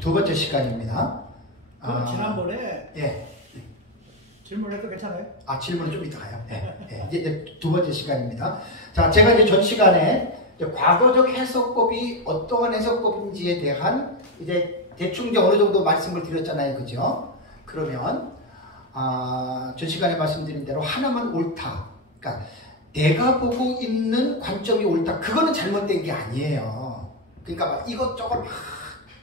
두 번째 시간입니다. 지난번에 예. 질문해도 괜찮아요? 질문은 좀 이따 가요. 이제 두 번째 시간입니다. 자, 제가 이제 전 시간에 이제 과거적 해석법이 어떠한 해석법인지에 대한 이제 대충 이제 어느 정도 말씀을 드렸잖아요. 그죠? 그러면, 전 시간에 말씀드린 대로 하나만 옳다. 그러니까 내가 보고 있는 관점이 옳다. 그거는 잘못된 게 아니에요. 그러니까 막 이것저것 막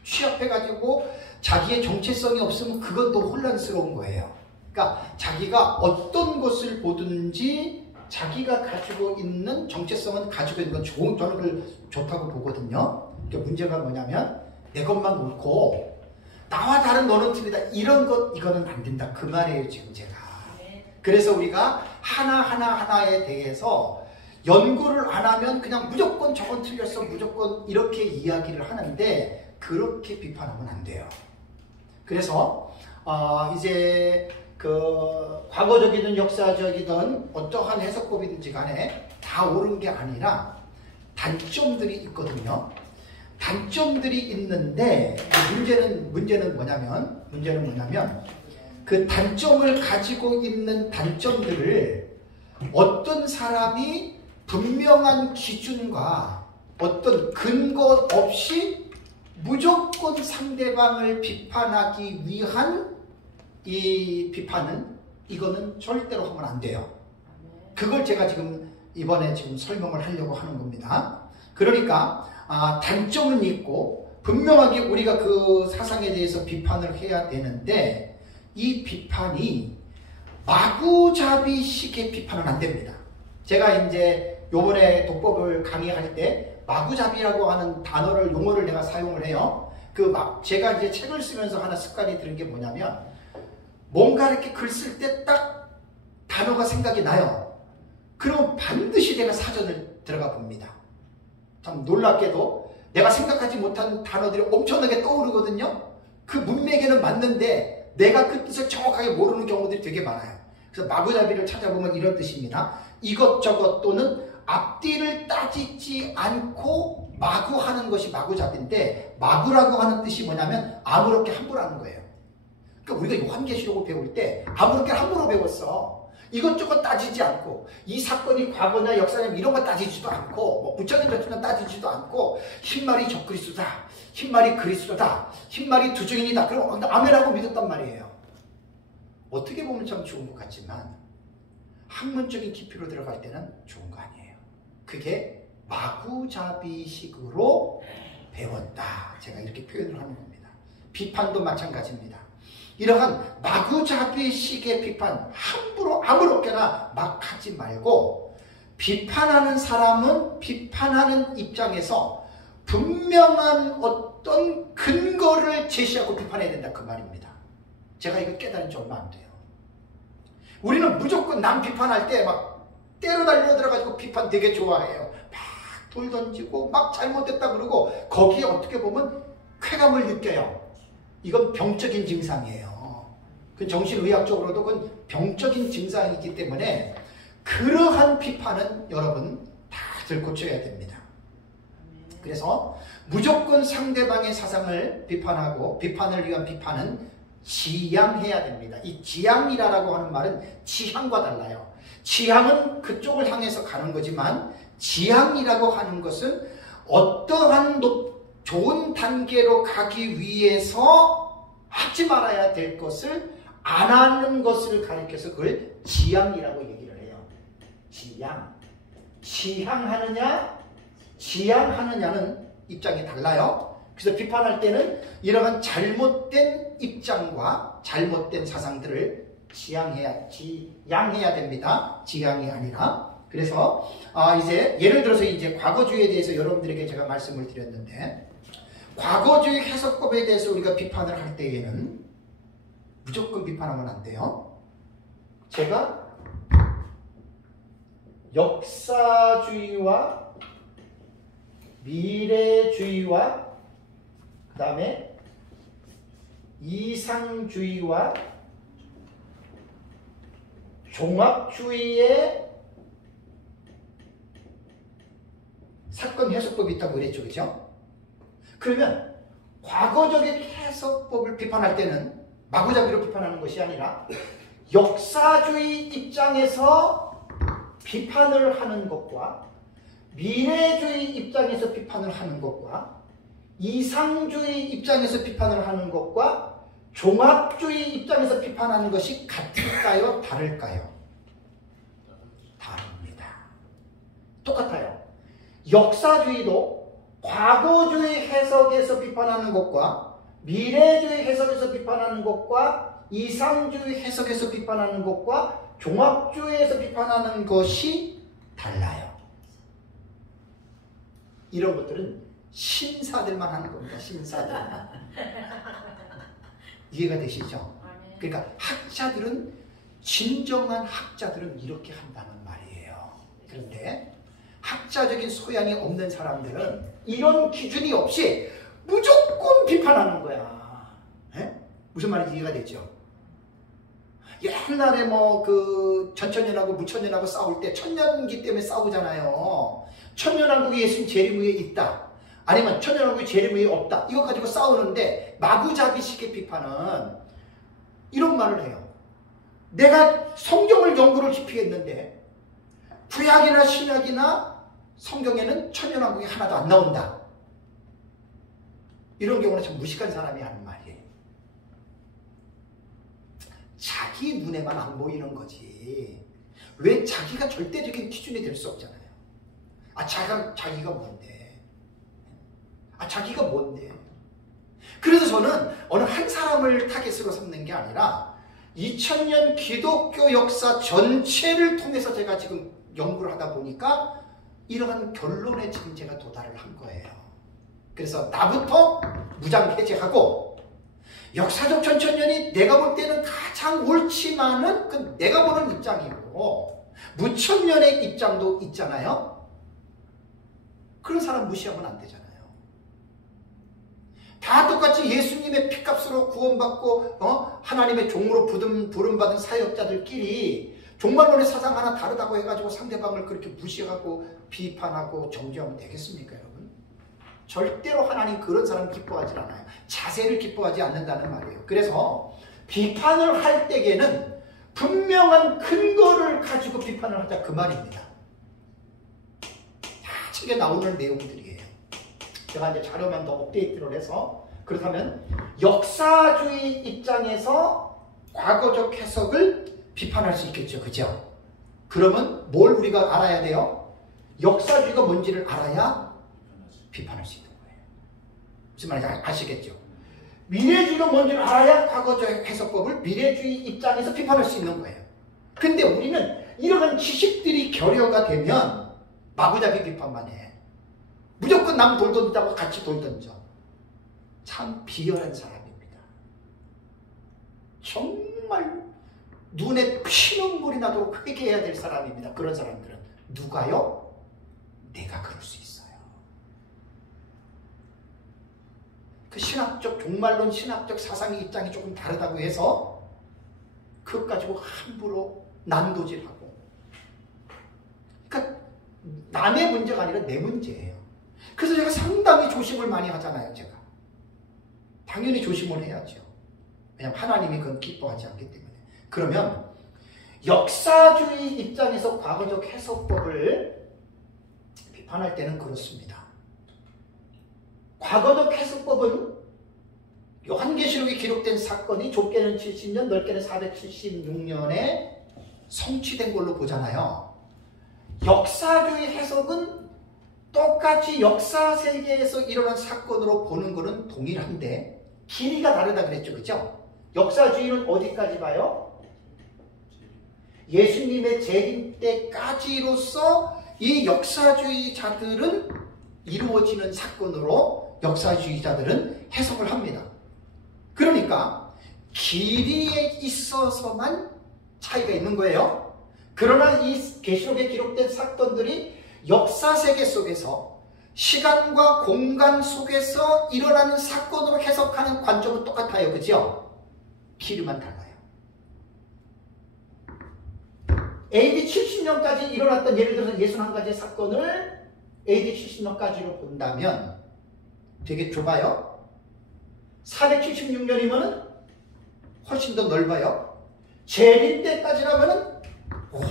취합해가지고 자기의 정체성이 없으면 그건 또 혼란스러운 거예요. 그러니까 자기가 어떤 것을 보든지 자기가 가지고 있는 정체성은 가지고 있는 건 저는 그걸 좋다고 보거든요. 그러니까 문제가 뭐냐면 내 것만 옳고 나와 다른 너는 틀리다 이거는 안 된다 그 말이에요 지금 제가. 그래서 우리가 하나에 대해서 연구를 안 하면 그냥 무조건 저건 틀렸어 무조건 이렇게 이야기를 하는데 그렇게 비판하면 안 돼요. 그래서 이제 그 과거적이든 역사적이든 어떠한 해석법이든지 간에 다 옳은 게 아니라 단점들이 있거든요. 단점들이 있는데 문제는 뭐냐면 그 단점을 가지고 있는 단점들을 어떤 사람이 분명한 기준과 어떤 근거 없이 무조건 상대방을 비판하기 위한 이 비판은 이거는 절대로 하면 안 돼요. 그걸 제가 지금 이번에 지금 설명을 하려고 하는 겁니다. 그러니까 단점은 있고 분명하게 우리가 그 사상에 대해서 비판을 해야 되는데 이 비판이 마구잡이식의 비판은 안 됩니다. 제가 이제 요번에 독법을 강의할 때 마구잡이라고 하는 용어를 내가 사용을 해요. 제가 이제 책을 쓰면서 하나 습관이 들은 게 뭐냐면 뭔가 이렇게 글 쓸 때 딱 단어가 생각이 나요. 그럼 반드시 내가 사전을 들어가 봅니다. 참 놀랍게도 내가 생각하지 못한 단어들이 엄청나게 떠오르거든요. 그 문맥에는 맞는데 내가 그 뜻을 정확하게 모르는 경우들이 되게 많아요. 그래서 마구잡이를 찾아보면 이런 뜻입니다. 이것저것 또는 앞뒤를 따지지 않고 마구 하는 것이 마구잡이인데 마구라고 하는 뜻이 뭐냐면 아무렇게 함부로 하는 거예요. 그러니까 우리가 요한계시록을 배울 때 아무렇게 함부로 배웠어. 이것저것 따지지 않고 이 사건이 과거냐 역사냐 이런 거 따지지도 않고 뭐 부처님 같은 건 따지지도 않고 흰말이 적그리스도다. 흰말이 그리스도다. 흰말이 두 증인이다. 그럼 아멘하고 믿었단 말이에요. 어떻게 보면 참 좋은 것 같지만 학문적인 깊이로 들어갈 때는 좋은 거 아니에요. 그게 마구잡이식으로 배웠다. 제가 이렇게 표현을 하는 겁니다. 비판도 마찬가지입니다. 이러한 마구잡이식의 비판, 함부로 아무렇게나 막 하지 말고 비판하는 사람은 비판하는 입장에서 분명한 어떤 근거를 제시하고 비판해야 된다 그 말입니다. 제가 이거 깨달은 지 얼마 안 돼요. 우리는 무조건 남 비판할 때 막 때려 달려 들어가지고 비판 되게 좋아해요. 막 돌 던지고 막 잘못됐다 그러고 거기에 어떻게 보면 쾌감을 느껴요. 이건 병적인 증상이에요. 그 정신의학적으로도 그건 병적인 증상이기 때문에 그러한 비판은 여러분 다들 고쳐야 됩니다. 그래서 무조건 상대방의 사상을 비판하고 비판을 위한 비판은 지향해야 됩니다. 이 지향이라고 하는 말은 지향과 달라요. 지향은 그쪽을 향해서 가는 거지만 지향이라고 하는 것은 어떠한 좋은 단계로 가기 위해서 하지 말아야 될 것을 안 하는 것을 가리켜서 그걸 지향이라고 얘기를 해요. 지향. 지향하느냐, 지향하느냐는 입장이 달라요. 그래서 비판할 때는 이러한 잘못된 입장과 잘못된 사상들을 지향해야 됩니다. 지향이 아니라. 그래서 이제 예를 들어서 이제 과거주의에 대해서 여러분들에게 제가 말씀을 드렸는데 과거주의 해석법에 대해서 우리가 비판을 할 때에는 무조건 비판하면 안 돼요. 제가 역사주의와 미래주의와 그 다음에 이상주의와 종합주의의 사건 해석법이 있다고 그랬죠. 그죠? 그러면 과거적인 해석법을 비판할 때는 마구잡이로 비판하는 것이 아니라 역사주의 입장에서 비판을 하는 것과 미래주의 입장에서 비판을 하는 것과 이상주의 입장에서 비판을 하는 것과 종합주의 입장에서 비판하는 것이 같을까요? 다를까요? 다릅니다. 똑같아요. 역사주의도 과거주의 해석에서 비판하는 것과 미래주의 해석에서 비판하는 것과 이상주의 해석에서 비판하는 것과 종합주의에서 비판하는 것이 달라요. 이런 것들은 신사들만 하는 겁니다. 신사들만. 이해가 되시죠? 그러니까 학자들은, 진정한 학자들은 이렇게 한다는 말이에요. 그런데 학자적인 소양이 없는 사람들은 이런 기준이 없이 무조건 비판하는 거야. 에? 무슨 말인지 이해가 되죠? 옛날에 뭐 그 전천년하고 무천년하고 싸울 때 천년기 때문에 싸우잖아요. 천년왕국이 예수님 재림 위에 있다. 아니면 천년왕국이 재림 위에 없다. 이거 가지고 싸우는데 마구잡이식의 비판은 이런 말을 해요. 내가 성경을 연구를 깊이 했는데 구약이나 신약이나 성경에는 천년왕국이 하나도 안 나온다. 이런 경우는 참 무식한 사람이 하는 말이에요. 자기 눈에만 안 보이는 거지. 왜 자기가 절대적인 기준이 될 수 없잖아요. 아, 자기가 뭔데? 아, 자기가 뭔데? 그래서 저는 어느 한 사람을 타겟으로 삼는 게 아니라 2000년 기독교 역사 전체를 통해서 제가 지금 연구를 하다 보니까 이러한 결론에 지금 제가 도달을 한 거예요. 그래서 나부터 무장해제하고 역사적 천천년이 내가 볼 때는 가장 옳지만은 그 내가 보는 입장이고 무천년의 입장도 있잖아요. 그런 사람 무시하면 안 되잖아요. 다 똑같이 예수님의 피값으로 구원받고 하나님의 종으로 부름받은 사역자들끼리 종말론의 사상 하나 다르다고 해가지고 상대방을 그렇게 무시하고 비판하고 정죄하면 되겠습니까, 여러분? 절대로 하나님 그런 사람 기뻐하지 않아요. 자세를 기뻐하지 않는다는 말이에요. 그래서 비판을 할 때에는 분명한 근거를 가지고 비판을 하자 그 말입니다. 다 책에 나오는 내용들이에요. 제가 이제 자료만 더 업데이트를 해서 그렇다면 역사주의 입장에서 과거적 해석을 비판할 수 있겠죠. 그죠? 그러면 뭘 우리가 알아야 돼요? 역사주의가 뭔지를 알아야 비판할 수 있는 거예요. 무슨 말인지 아시겠죠? 미래주의가 뭔지를 알아야 과거적 해석법을 미래주의 입장에서 비판할 수 있는 거예요. 근데 우리는 이러한 지식들이 결여가 되면 마구잡이 비판만 해. 무조건 남 돌 던지자고 같이 돌 던져. 참 비열한 사람입니다. 정말 눈에 피눈물이 나도록 회개해야 될 사람입니다. 그런 사람들은. 누가요? 내가 그럴 수 있어요. 그 신학적, 종말론 신학적 사상의 입장이 조금 다르다고 해서 그것 가지고 함부로 난도질하고. 그러니까 남의 문제가 아니라 내 문제예요. 그래서 제가 상당히 조심을 많이 하잖아요, 제가. 당연히 조심을 해야죠. 왜냐하면 하나님이 그건 기뻐하지 않기 때문에. 그러면 역사주의 입장에서 과거적 해석법을 비판할 때는 그렇습니다. 과거적 해석법은 요한계시록에 기록된 사건이 좁게는 70년, 넓게는 476년에 성취된 걸로 보잖아요. 역사주의 해석은 똑같이 역사 세계에서 일어난 사건으로 보는 것은 동일한데 길이가 다르다 그랬죠. 그죠? 역사주의는 어디까지 봐요? 예수님의 재림 때까지로서 이 역사주의자들은 이루어지는 사건으로 역사주의자들은 해석을 합니다. 그러니까 길이에 있어서만 차이가 있는 거예요. 그러나 이 계시록에 기록된 사건들이 역사 세계 속에서 시간과 공간 속에서 일어나는 사건으로 해석하는 관점은 똑같아요. 그죠? 길이만 달라요. AD 70년까지 일어났던 예를 들어서 61가지의 사건을 AD 70년까지로 본다면 되게 좁아요. 476년이면은 훨씬 더 넓어요. 재림 때까지라면은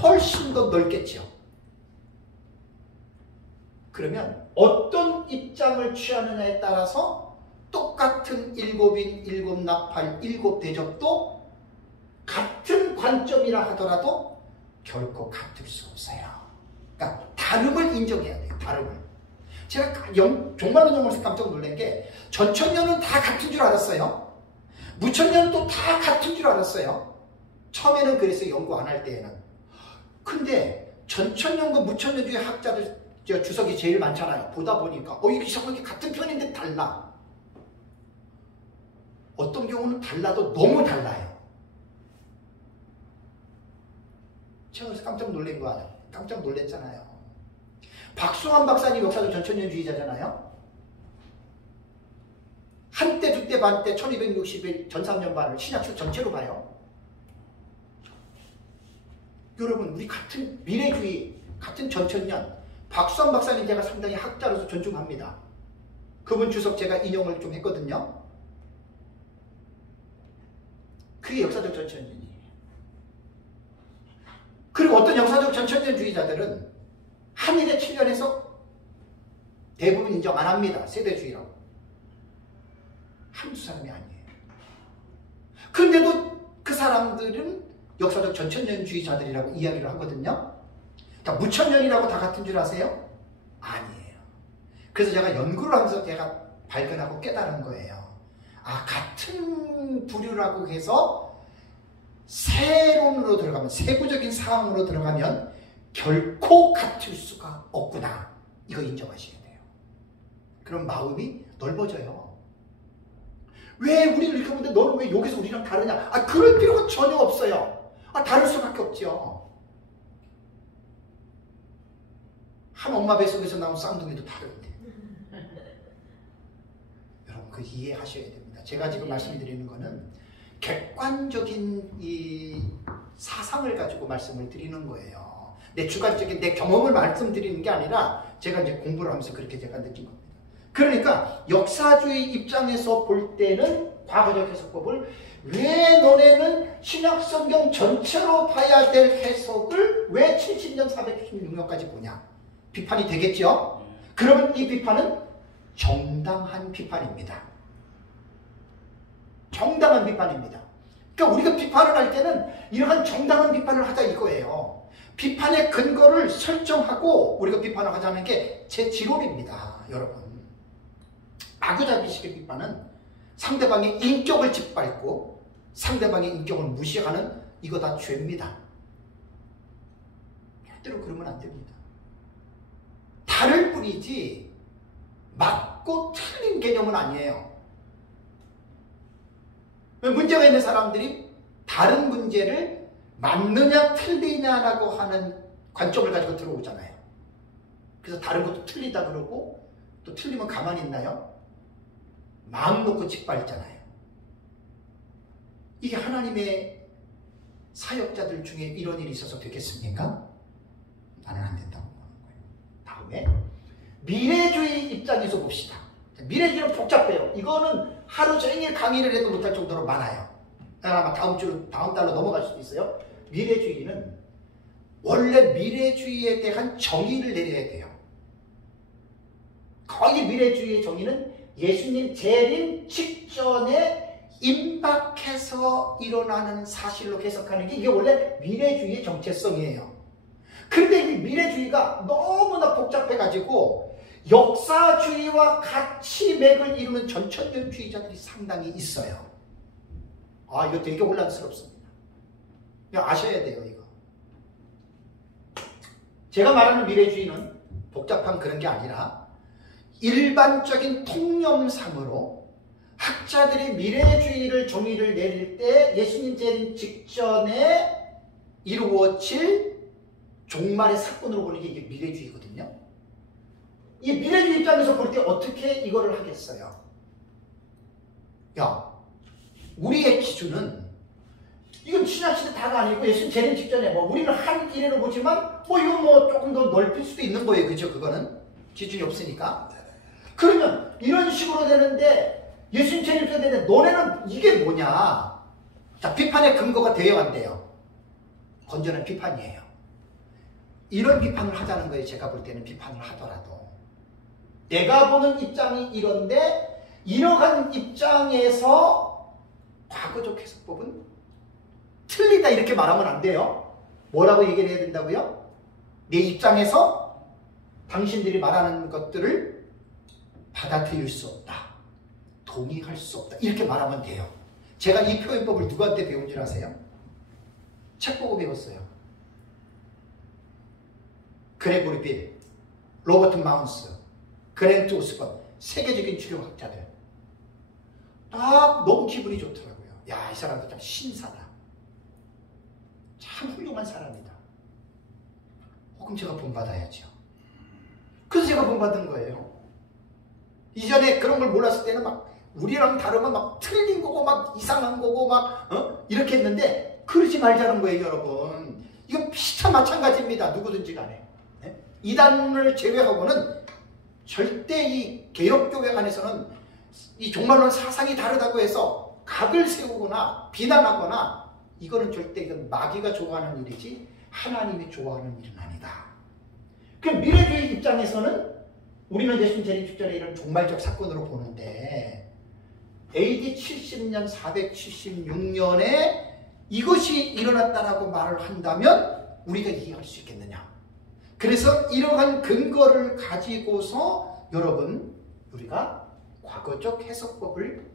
훨씬 더 넓겠죠. 그러면 어떤 입장을 취하느냐에 따라서 똑같은 일곱인, 일곱 나팔, 일곱 대접도 같은 관점이라 하더라도 결코 같을 수 없어요. 그러니까 다름을 인정해야 돼요. 다름을. 제가 정말로 깜짝 놀란 게 전천년은 다 같은 줄 알았어요. 무천년은 또 다 같은 줄 알았어요. 처음에는 그랬어요. 연구 안 할 때에는. 근데 전천년과 무천년주의 학자들 주석이 제일 많잖아요. 보다 보니까 이게 이상하게 같은 편인데 달라. 어떤 경우는 달라도 너무 달라요. 제가 그래서 깜짝 놀란 거 아니에요. 깜짝 놀랐잖아요. 박수환 박사님 역사도 전천년주의자잖아요. 한때, 두때, 반때, 1260일, 전삼년반을 신약수 전체로 봐요. 여러분, 우리 같은 미래주의, 같은 전천년, 박수환 박사님 제가 상당히 학자로서 존중합니다. 그분 주석 제가 인용을 좀 했거든요. 그게 역사적 전천년이에요. 그리고 어떤 역사적 전천년주의자들은 한일의 7년에서 대부분 인정 안 합니다. 세대주의라고. 한두 사람이 아니에요. 그런데도 그 사람들은 역사적 전천년주의자들이라고 이야기를 하거든요. 그러니까 무천년이라고 다 같은 줄 아세요? 아니에요. 그래서 제가 연구를 하면서 제가 발견하고 깨달은 거예요. 같은 부류라고 해서 세론으로 들어가면, 세부적인 상황으로 들어가면 결코 같을 수가 없구나. 이거 인정하셔야 돼요. 그럼 마음이 넓어져요. 왜 우리를 이렇게 보는데 너는 왜 여기서 우리랑 다르냐? 그럴 필요가 전혀 없어요. 다를 수밖에 없죠. 한 엄마 뱃속에서 나온 쌍둥이도 다른데. 여러분, 그 이해하셔야 됩니다. 제가 지금 말씀드리는 거는 객관적인 이 사상을 가지고 말씀을 드리는 거예요. 내 주관적인 내 경험을 말씀드리는 게 아니라 제가 이제 공부를 하면서 그렇게 제가 느낀 겁니다. 그러니까 역사주의 입장에서 볼 때는 과거적 해석법을 왜 너네는 신약성경 전체로 봐야 될 해석을 왜 70년 496년까지 보냐? 비판이 되겠죠? 그러면 이 비판은 정당한 비판입니다. 정당한 비판입니다. 그러니까 우리가 비판을 할 때는 이러한 정당한 비판을 하자 이거예요. 비판의 근거를 설정하고 우리가 비판을 하자는 게 제 지론입니다. 여러분. 마구잡이식의 비판은 상대방의 인격을 짓밟고 상대방의 인격을 무시하는 이거 다 죄입니다. 절대로 그러면 안 됩니다. 다를 뿐이지 맞고 틀린 개념은 아니에요. 문제가 있는 사람들이 다른 문제를 맞느냐 틀리냐라고 하는 관점을 가지고 들어오잖아요. 그래서 다른 것도 틀리다 그러고 또 틀리면 가만히 있나요? 마음 놓고 짓밟잖아요. 이게 하나님의 사역자들 중에 이런 일이 있어서 되겠습니까? 나는 안 된다고 보는 거예요. 다음에 미래주의 입장에서 봅시다. 미래주의는 복잡해요. 이거는 하루 종일 강의를 해도 못할 정도로 많아요. 아마 다음 달로 넘어갈 수도 있어요. 미래주의는 원래 미래주의에 대한 정의를 내려야 돼요. 거의 미래주의의 정의는 예수님 재림 직전에 임박해서 일어나는 사실로 해석하는 게 이게 원래 미래주의의 정체성이에요. 그런데 이 미래주의가 너무나 복잡해가지고 역사주의와 같이 맥을 이루는 전천년주의자들이 상당히 있어요. 이거 되게 혼란스럽습니다. 아셔야 돼요, 이거. 제가 말하는 미래주의는 복잡한 그런 게 아니라 일반적인 통념상으로 학자들이 미래주의를 정의를 내릴 때 예수님 재림 직전에 이루어질 종말의 사건으로 보는 게 이게 미래주의거든요. 이 미래주의 입장에서 볼 때 어떻게 이거를 하겠어요? 우리의 기준은 이건 신약시대 다가 아니고 예수님 재림 직전에 우리는 한 이래로 보지만 이거 조금 더 넓힐 수도 있는 거예요. 그죠? 그거는 기준이 없으니까. 그러면 이런 식으로 되는데 예수님 재림시가 되는데 너네는 이게 뭐냐? 자, 비판의 근거가 되어야 한대요. 건전한 비판이에요. 이런 비판을 하자는 거예요. 제가 볼 때는 비판을 하더라도. 내가 보는 입장이 이런데 이러한 입장에서 과거적 해석법은 틀리다 이렇게 말하면 안 돼요. 뭐라고 얘기를 해야 된다고요? 내 입장에서 당신들이 말하는 것들을 받아들일 수 없다. 동의할 수 없다. 이렇게 말하면 돼요. 제가 이 표현법을 누구한테 배운 줄 아세요? 책 보고 배웠어요. 그레고리 빌, 로버트 마운스, 그랜트 오스번, 세계적인 주력학자들. 딱 너무 기분이 좋더라고요. 야, 이 사람들 참 신사다. 참 훌륭한 사람이다. 그럼 제가 본받아야죠. 그래서 제가 본받은 거예요. 이전에 그런 걸 몰랐을 때는 막 우리랑 다르면 막 틀린 거고 막 이상한 거고 막 이렇게 했는데 그러지 말자는 거예요, 여러분. 이건 비슷한 마찬가지입니다. 누구든지 간에. 네? 이단을 제외하고는 절대 이 개혁교회 안에서는 이 종말론 사상이 다르다고 해서 각을 세우거나 비난하거나 이거는 절대 이건 마귀가 좋아하는 일이지 하나님이 좋아하는 일은 아니다. 그럼 미래주의 입장에서는 우리는 예수님 재림 직전에 이런 종말적 사건으로 보는데 AD 70년, 476년에 이것이 일어났다라고 말을 한다면 우리가 이해할 수 있겠느냐. 그래서 이러한 근거를 가지고서 여러분 우리가 과거적 해석법을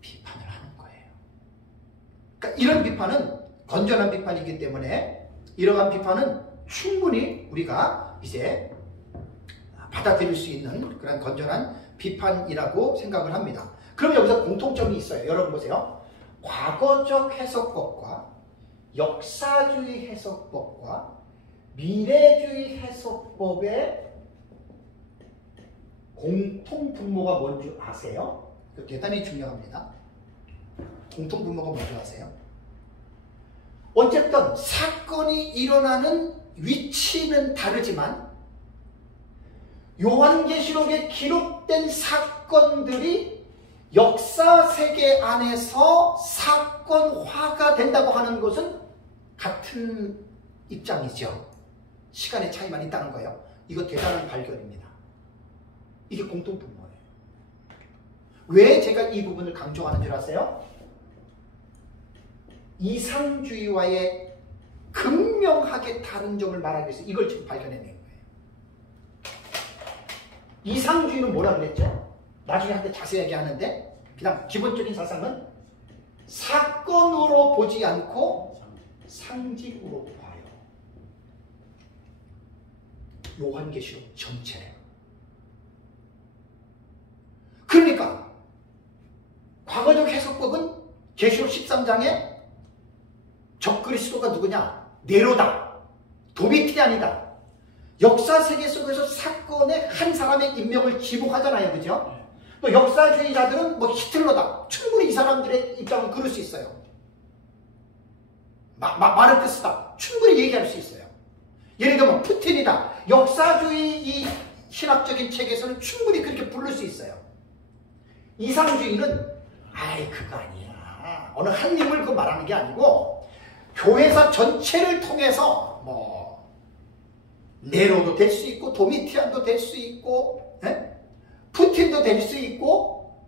비판을 하는 거예요. 그러니까 이런 비판은 건전한 비판이기 때문에 이러한 비판은 충분히 우리가 이제 받아들일 수 있는 그런 건전한 비판이라고 생각을 합니다. 그럼 여기서 공통점이 있어요. 여러분 보세요. 과거적 해석법과 역사주의 해석법과 미래주의 해석법의 공통 분모가 뭔지 아세요? 대단히 중요합니다. 공통 분모가 뭔지 아세요? 어쨌든 사건이 일어나는 위치는 다르지만 요한계시록에 기록된 사건들이 역사 세계 안에서 사건화가 된다고 하는 것은 같은 입장이죠. 시간의 차이만 있다는 거예요. 이거 대단한 발견입니다. 이게 공통분모예요. 왜 제가 이 부분을 강조하는 줄 아세요? 이상주의와의 극명하게 다른 점을 말하기 위해서 이걸 지금 발견해낸 거예요. 이상주의는 뭐라 그랬죠? 나중에 한테 자세하게 하는데 그냥 기본적인 사상은 사건으로 보지 않고 상징으로 봐요. 요한계시록 전체래요. 그러니까 과거적 해석법은 계시록 13장에 적그리스도가 누구냐? 네로다. 도미티안이다. 역사 세계 속에서 사건의 한 사람의 인명을 지목하잖아요. 그죠? 또 역사주의자들은 뭐 히틀러다. 충분히 이 사람들의 입장은 그럴 수 있어요. 마르크스다. 충분히 얘기할 수 있어요. 예를 들면 푸틴이다. 역사주의 이 신학적인 책에서는 충분히 그렇게 부를 수 있어요. 이상주의는 아이 그거 아니야. 어느 한 인물 그 말하는 게 아니고 교회사 전체를 통해서 뭐 네로도 될 수 있고 도미티안도 될 수 있고 푸틴도 될 수 있고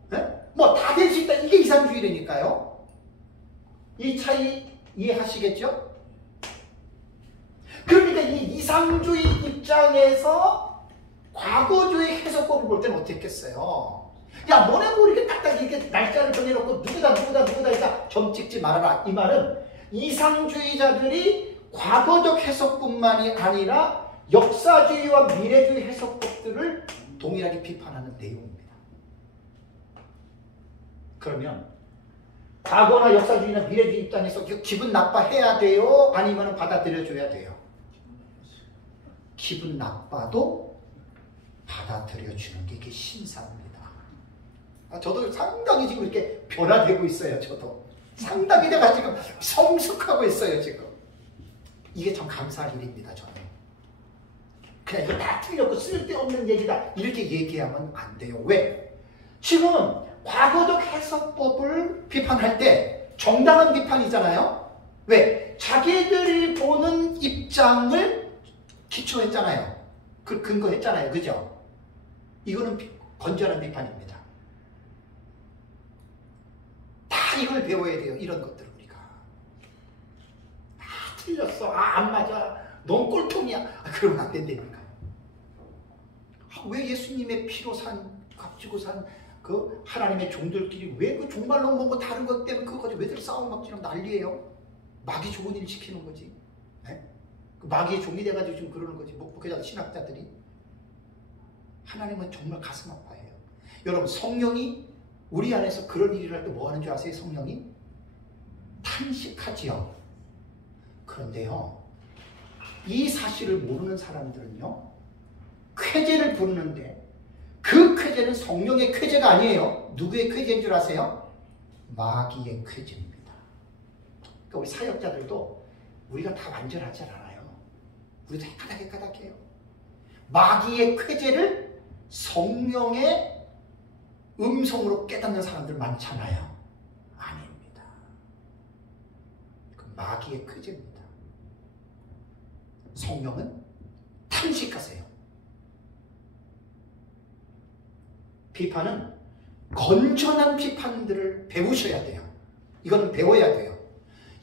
뭐 다 될 수 있다. 이게 이상주의라니까요. 이 차이 이해하시겠죠? 그러니까 이 이상주의 입장에서 과거주의 해석법을 볼 때는 어떻게 했겠어요? 야 너네 뭐 이렇게 딱딱 이렇게 날짜를 정해놓고 누구다 이다 점 찍지 말아라. 이 말은 이상주의자들이 과거적 해석뿐만이 아니라 역사주의와 미래주의 해석법들을 동일하게 비판하는 내용입니다. 그러면 과거나 역사주의나 미래주의 입장에서 기분 나빠해야 돼요? 아니면 받아들여줘야 돼요? 기분 나빠도 받아들여주는 게 이게 신사입니다. 저도 상당히 지금 이렇게 변화되고 있어요. 저도 상당히 내가 지금 성숙하고 있어요. 지금 이게 참 감사할 일입니다. 저는 그냥 이거 다 틀렸고 쓸데없는 얘기다 이렇게 얘기하면 안 돼요. 왜? 지금 과거적 해석법을 비판할 때 정당한 비판이잖아요. 왜? 자기들이 보는 입장을 기초했잖아요. 그 근거했잖아요. 그죠? 이거는 건전한 비판입니다. 다 이걸 배워야 돼요. 이런 것들을 우리가. 다 틀렸어. 안 맞아. 넌 꼴통이야. 그러면 안 된다니까. 왜 예수님의 피로 값지고 산 그 하나님의 종들끼리 왜 그 종말론 보고 다른 것 때문에 그거 가지고 왜들 싸움 막 지금 난리예요? 마귀 좋은 일 시키는 거지. 네? 그 마귀의 종이 돼가지고 지금 그러는 거지. 목회자 신학자들이. 하나님은 정말 가슴 아파해요. 여러분, 성령이 우리 안에서 그런 일을 할 때 뭐 하는 줄 아세요? 성령이 탄식하지요. 그런데요, 이 사실을 모르는 사람들은요, 쾌제를 부르는데 그 쾌제는 성령의 쾌제가 아니에요. 누구의 쾌제인 줄 아세요? 마귀의 쾌제입니다. 그러니까 우리 사역자들도 우리가 다 완전하지 않아요. 우리도 헷가닥해요. 마귀의 쾌제를 성령의 음성으로 깨닫는 사람들 많잖아요. 아닙니다. 그 마귀의 쾌제입니다. 성령은 탄식하세요. 비판은 건전한 비판들을 배우셔야 돼요. 이건 배워야 돼요.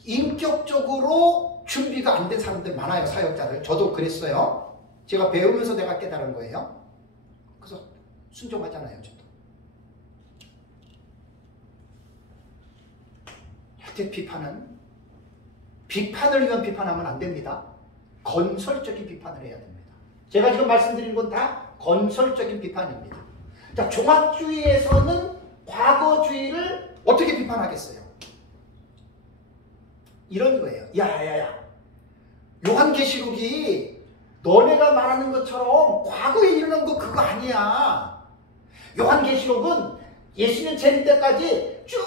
인격적으로 준비가 안 된 사람들 많아요. 사역자들. 저도 그랬어요. 제가 배우면서 내가 깨달은 거예요. 그래서 순종하잖아요. 저도. 절대 비판을 위한 비판하면 안 됩니다. 건설적인 비판을 해야 됩니다. 제가 지금 말씀드린 건 다 건설적인 비판입니다. 자, 종합주의에서는 과거주의를 어떻게 비판하겠어요? 이런 거예요. 야야야, 요한계시록이 너네가 말하는 것처럼 과거에 일어난 거 그거 아니야. 요한계시록은 예수님 재림 때까지 쭉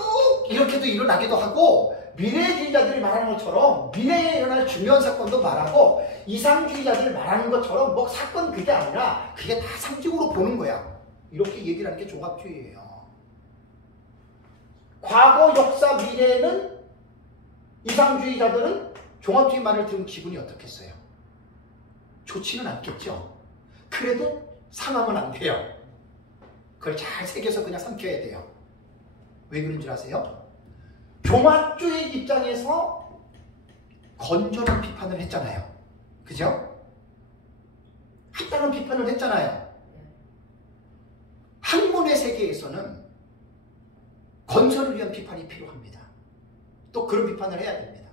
이렇게도 일어나기도 하고, 미래주의자들이 말하는 것처럼 미래에 일어날 중요한 사건도 말하고, 이상주의자들이 말하는 것처럼 뭐 사건 그게 아니라 그게 다 상징으로 보는 거야. 이렇게 얘기를 하는 게 종합주의예요. 과거, 역사, 미래는 이상주의자들은 종합주의 말을 들으면 기분이 어떻겠어요? 좋지는 않겠죠. 그래도 상하면 안 돼요. 그걸 잘 새겨서 그냥 삼켜야 돼요. 왜 그런 줄 아세요? 종합주의 입장에서 건전한 비판을 했잖아요. 그죠? 합당한 비판을 했잖아요. 학문의 세계에서는 건설을 위한 비판이 필요합니다. 또 그런 비판을 해야 됩니다.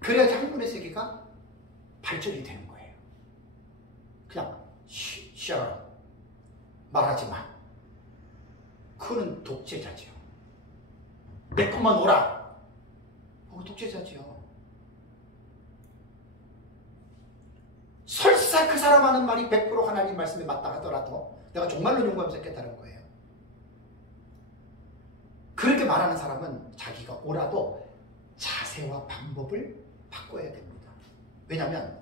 그래야지 학문의 세계가 발전이 되는 거예요. 그냥 쉬어 말하지 마. 그거는 독재자지요. 내 것만 오라. 독재자지요. 설사 그 사람 하는 말이 100% 하나님 말씀에 맞다 하더라도 내가 정말로 연구하면서 깨달은 거예요. 그렇게 말하는 사람은 자기가 오라도 자세와 방법을 바꿔야 됩니다. 왜냐하면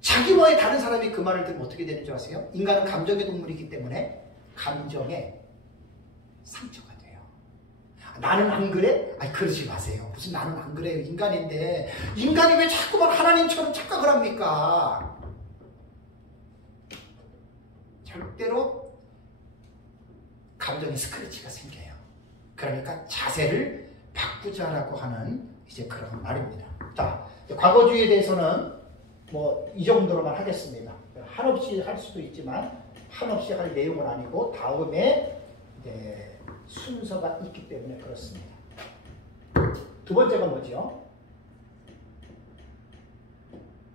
자기와의 다른 사람이 그 말을 들으면 어떻게 되는 줄 아세요? 인간은 감정의 동물이기 때문에 감정에 상처가 돼요. 나는 안 그래? 아니, 그러지 마세요. 무슨 나는 안 그래요. 인간인데 인간이 왜 자꾸만 하나님처럼 착각을 합니까? 절대로 감정의 스크래치가 생겨요. 그러니까 자세를 바꾸자라고 하는 이제 그런 말입니다. 자, 과거주의에 대해서는 뭐 이 정도로만 하겠습니다. 한없이 할 수도 있지만 한없이 할 내용은 아니고 다음에 이제 순서가 있기 때문에 그렇습니다. 두 번째가 뭐죠?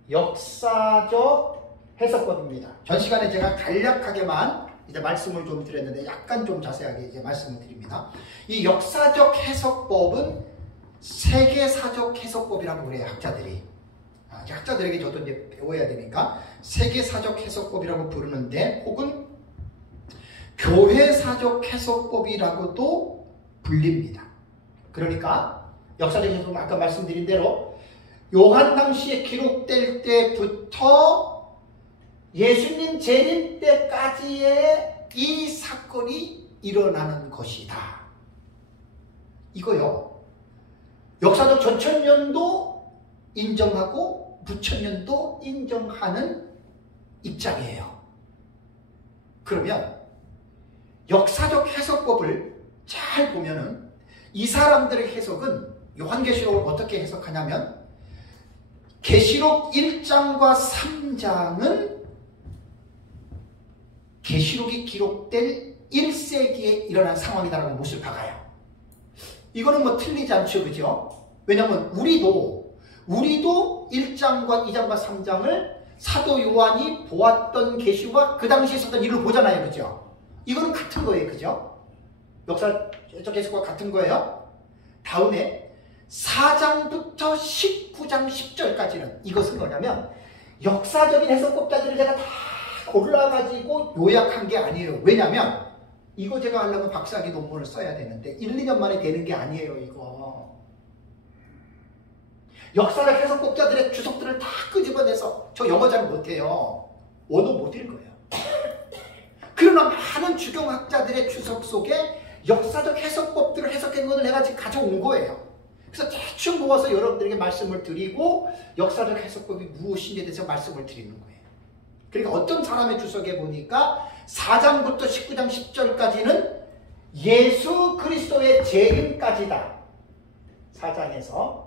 역사적 해석법입니다. 전 시간에 제가 간략하게만 이제 말씀을 좀 드렸는데 약간 좀 자세하게 이제 말씀을 드립니다. 이 역사적 해석법은 세계사적 해석법이라고 그래요, 학자들이. 학자들에게 저도 이제 배워야 되니까 세계사적 해석법이라고 부르는데, 혹은 교회사적 해석법이라고도 불립니다. 그러니까 역사적 해석은 아까 말씀드린 대로 요한 당시에 기록될 때부터 예수님 재림 때까지의 이 사건이 일어나는 것이다. 이거요. 역사적 전천년도 인정하고 부천년도 인정하는 입장이에요. 그러면 역사적 해석법을 잘 보면은 이 사람들의 해석은 요한계시록을 어떻게 해석하냐면 계시록 1장과 3장은 계시록이 기록될 1세기에 일어난 상황이다라고 못을 박아요. 이거는 뭐 틀리지 않죠, 그죠? 왜냐하면 우리도 1장과 2장과 3장을 사도 요한이 보았던 계시와 그 당시에 있었던 일을 보잖아요, 그죠? 이거는 같은 거예요, 그죠? 역사적 해석과 같은 거예요. 다음에 4장부터 19장 10절까지는 이것은 뭐냐면 역사적인 해석법자들을 제가 다 골라가지고 요약한 게 아니에요. 왜냐면 이거 제가 하려면 박사학위 논문을 써야 되는데 1, 2년 만에 되는 게 아니에요, 이거. 역사적 해석법자들의 주석들을 다 끄집어내서 저 영어 잘 못해요. 원어 못 읽어요. 그러나 많은 주경학자들의 주석 속에 역사적 해석법들을 해석한 것을 내가 지금 가져온 거예요. 그래서 대충 모아서 여러분들에게 말씀을 드리고 역사적 해석법이 무엇인지에 대해서 말씀을 드리는 거예요. 그러니까 어떤 사람의 주석에 보니까 4장부터 19장 10절까지는 예수 그리스도의 재림까지다. 4장에서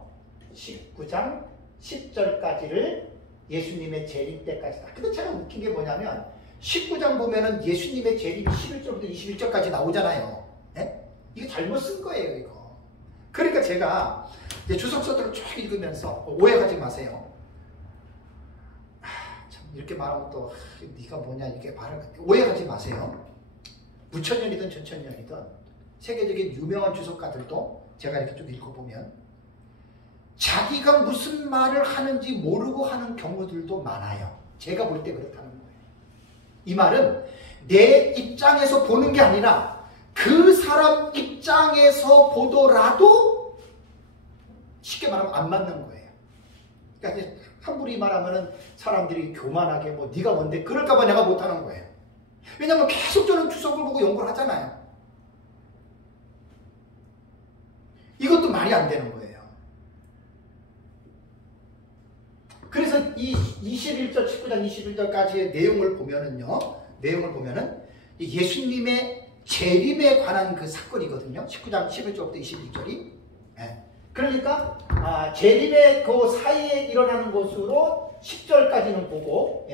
19장 10절까지를 예수님의 재림 때까지다. 근데 제가 웃긴 게 뭐냐면 19장 보면은 예수님의 재림이 11절부터 21절까지 나오잖아요. 네? 이거 잘못 쓴 거예요, 이거. 그러니까 제가 이제 주석서들을 쭉 읽으면서 오해하지 마세요. 참 이렇게 말하면 또 네가 뭐냐 이렇게 말을 오해하지 마세요. 무천년이든 전천년이든 세계적인 유명한 주석가들도 제가 이렇게 좀 읽어보면 자기가 무슨 말을 하는지 모르고 하는 경우들도 많아요. 제가 볼 때 그렇다는 거예요. 이 말은 내 입장에서 보는 게 아니라 그 사람 입장에서 보더라도 쉽게 말하면 안 맞는 거예요. 그러니까 함부로 말하면은 사람들이 교만하게 뭐 네가 뭔데 그럴까봐 내가 못하는 거예요. 왜냐하면 계속 저는 주석을 보고 연구를 하잖아요. 이것도 말이 안 되는 거예요. 그래서 이 21절, 19장 21절까지의 내용을 보면은요, 예수님의 재림에 관한 그 사건이거든요. 19장 11절부터 21절이. 네. 그러니까, 재림의 그 사이에 일어나는 것으로 10절까지는 보고,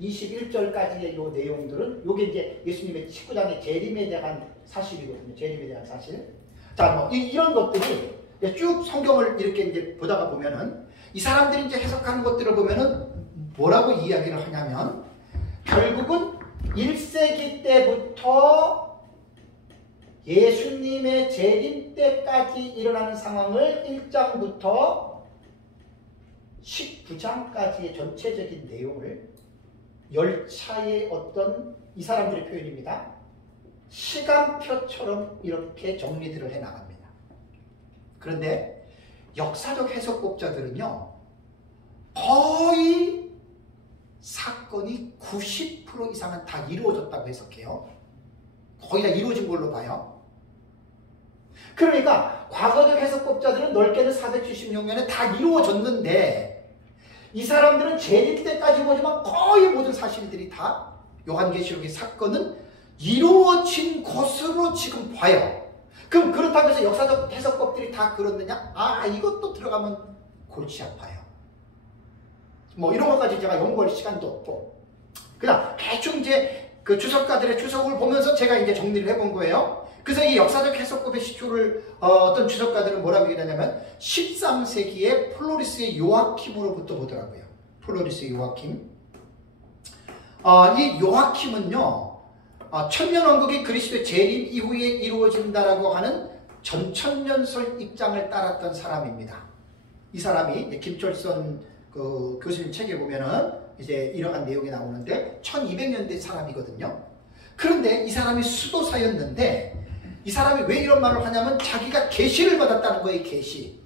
21절까지의 요 내용들은, 요게 이제 예수님의 19장의 재림에 대한 사실이거든요. 재림에 대한 사실. 자, 뭐, 이런 것들이 쭉 성경을 이렇게 이제 보다가 보면은, 이 사람들이 이제 해석하는 것들을 보면은 뭐라고 이야기를 하냐면 결국은 1세기 때부터 예수님의 재림 때까지 일어나는 상황을 1장부터 19장까지의 전체적인 내용을 열차의 어떤 이 사람들의 표현입니다. 시간표처럼 이렇게 정리들을 해나갑니다. 그런데 역사적 해석법자들은요, 거의 사건이 90% 이상은 다 이루어졌다고 해석해요. 거의 다 이루어진 걸로 봐요. 그러니까 과거적 해석법자들은 넓게는 476년에 다 이루어졌는데 이 사람들은 재림 때까지 보지만 거의 모든 사실들이 다 요한계시록의 사건은 이루어진 것으로 지금 봐요. 그럼 그렇다고 해서 역사적 해석법들이 다 그렇느냐? 이것도 들어가면 골치 아파요. 뭐 이런 것까지 제가 연구할 시간도 없고 그냥 대충 이제 그 주석가들의 주석을 보면서 제가 이제 정리를 해본 거예요. 그래서 이 역사적 해석법의 시초를 어떤 주석가들은 뭐라고 얘기하냐면 13세기의 플로리스의 요아킴으로부터 보더라고요. 플로리스의 요아킴. 이 요아킴은요. 천년왕국이 그리스도의 재림 이후에 이루어진다라고 하는 전천년설 입장을 따랐던 사람입니다. 이 사람이 김철선 그 교수님 책에 보면은 이제 이러한 내용이 나오는데 1200년대 사람이거든요. 그런데 이 사람이 수도사였는데 이 사람이 왜 이런 말을 하냐면 자기가 계시를 받았다는 거예요. 계시.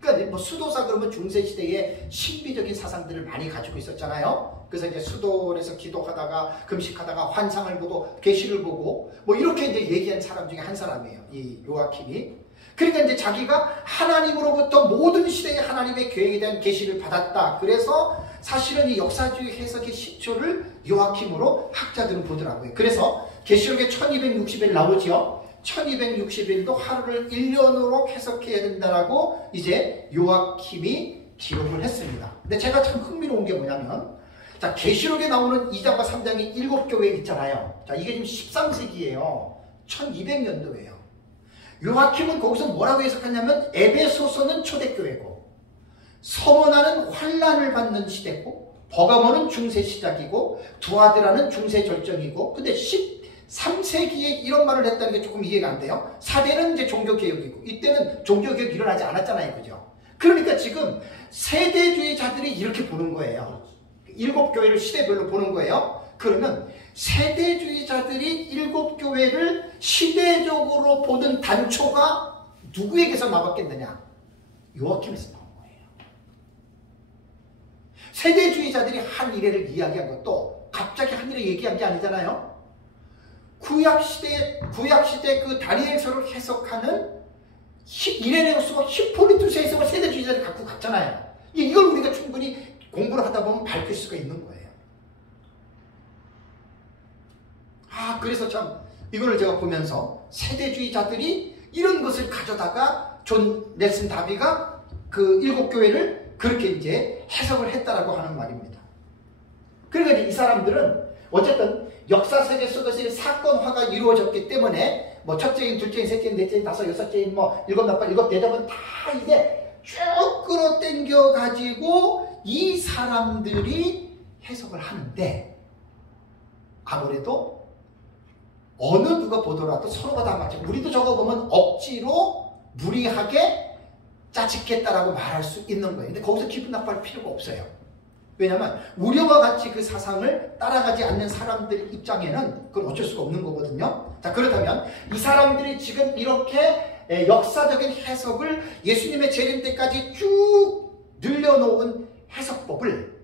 그러니까 뭐 수도사 그러면 중세시대에 신비적인 사상들을 많이 가지고 있었잖아요. 그래서 이제 수도원에서 기도하다가 금식하다가 환상을 보고 계시를 보고 뭐 이렇게 이제 얘기한 사람 중에 한 사람이에요. 이 요아킴이. 그러니까 이제 자기가 하나님으로부터 모든 시대의 하나님의 계획에 대한 계시를 받았다. 그래서 사실은 이 역사주의 해석의 시초를 요아킴으로 학자들은 보더라고요. 그래서 계시록에 1260일 나오지요. 1260일도 하루를 1년으로 해석해야 된다라고 이제 요아킴이 기록을 했습니다. 근데 제가 참 흥미로운 게 뭐냐면, 자, 계시록에 나오는 2장과 3장이 7교회 있잖아요. 자, 이게 지금 13세기예요. 1200년도예요. 요아킴은 거기서 뭐라고 해석하냐면, 에베소서는 초대교회고, 서머나는 환란을 받는 시대고, 버가모는 중세 시작이고, 두아드라는 중세 절정이고, 근데 13세기에 이런 말을 했다는 게 조금 이해가 안 돼요. 4대는 이제 종교개혁이고, 이때는 종교개혁이 일어나지 않았잖아요. 그죠? 그러니까 지금 세대주의자들이 이렇게 보는 거예요. 7교회를 시대별로 보는 거예요. 그러면 세대주의자들이 7교회를 시대적으로 보는 단초가 누구에게서 나왔겠느냐? 요아킴에서 나온 거예요. 세대주의자들이 한 이래를 이야기한 것도 갑자기 한 이래 얘기한 게 아니잖아요. 구약시대 그 다니엘서를 해석하는 이레네우스와 히포리투스 해석을 세대주의자들이 갖고 갔잖아요. 이걸 우리가 충분히 공부를 하다 보면 밝힐 수가 있는 거예요. 그래서 참 이거를 제가 보면서 세대주의자들이 이런 것을 가져다가 존 넬슨 다비가 그 7교회를 그렇게 이제 해석을 했다라고 하는 말입니다. 그러니까 이 사람들은 어쨌든 역사 세계 속에서 사건화가 이루어졌기 때문에 뭐 첫째인, 둘째인, 셋째인, 넷째인, 다섯, 여섯째인, 뭐 일곱, 나팔, 일곱, 대접은 다 이제 쭉 끌어당겨 가지고 이 사람들이 해석을 하는데, 아무래도 어느 누가 보더라도 서로가 다 맞죠. 우리도 저거 보면 억지로 무리하게 짜집겠다라고 말할 수 있는 거예요. 근데 거기서 기분 나빠할 필요가 없어요. 왜냐하면 우리와 같이 그 사상을 따라가지 않는 사람들 입장에는 그건 어쩔 수가 없는 거거든요. 자, 그렇다면 이 사람들이 지금 이렇게 역사적인 해석을 예수님의 재림 때까지 쭉 늘려놓은 해석법을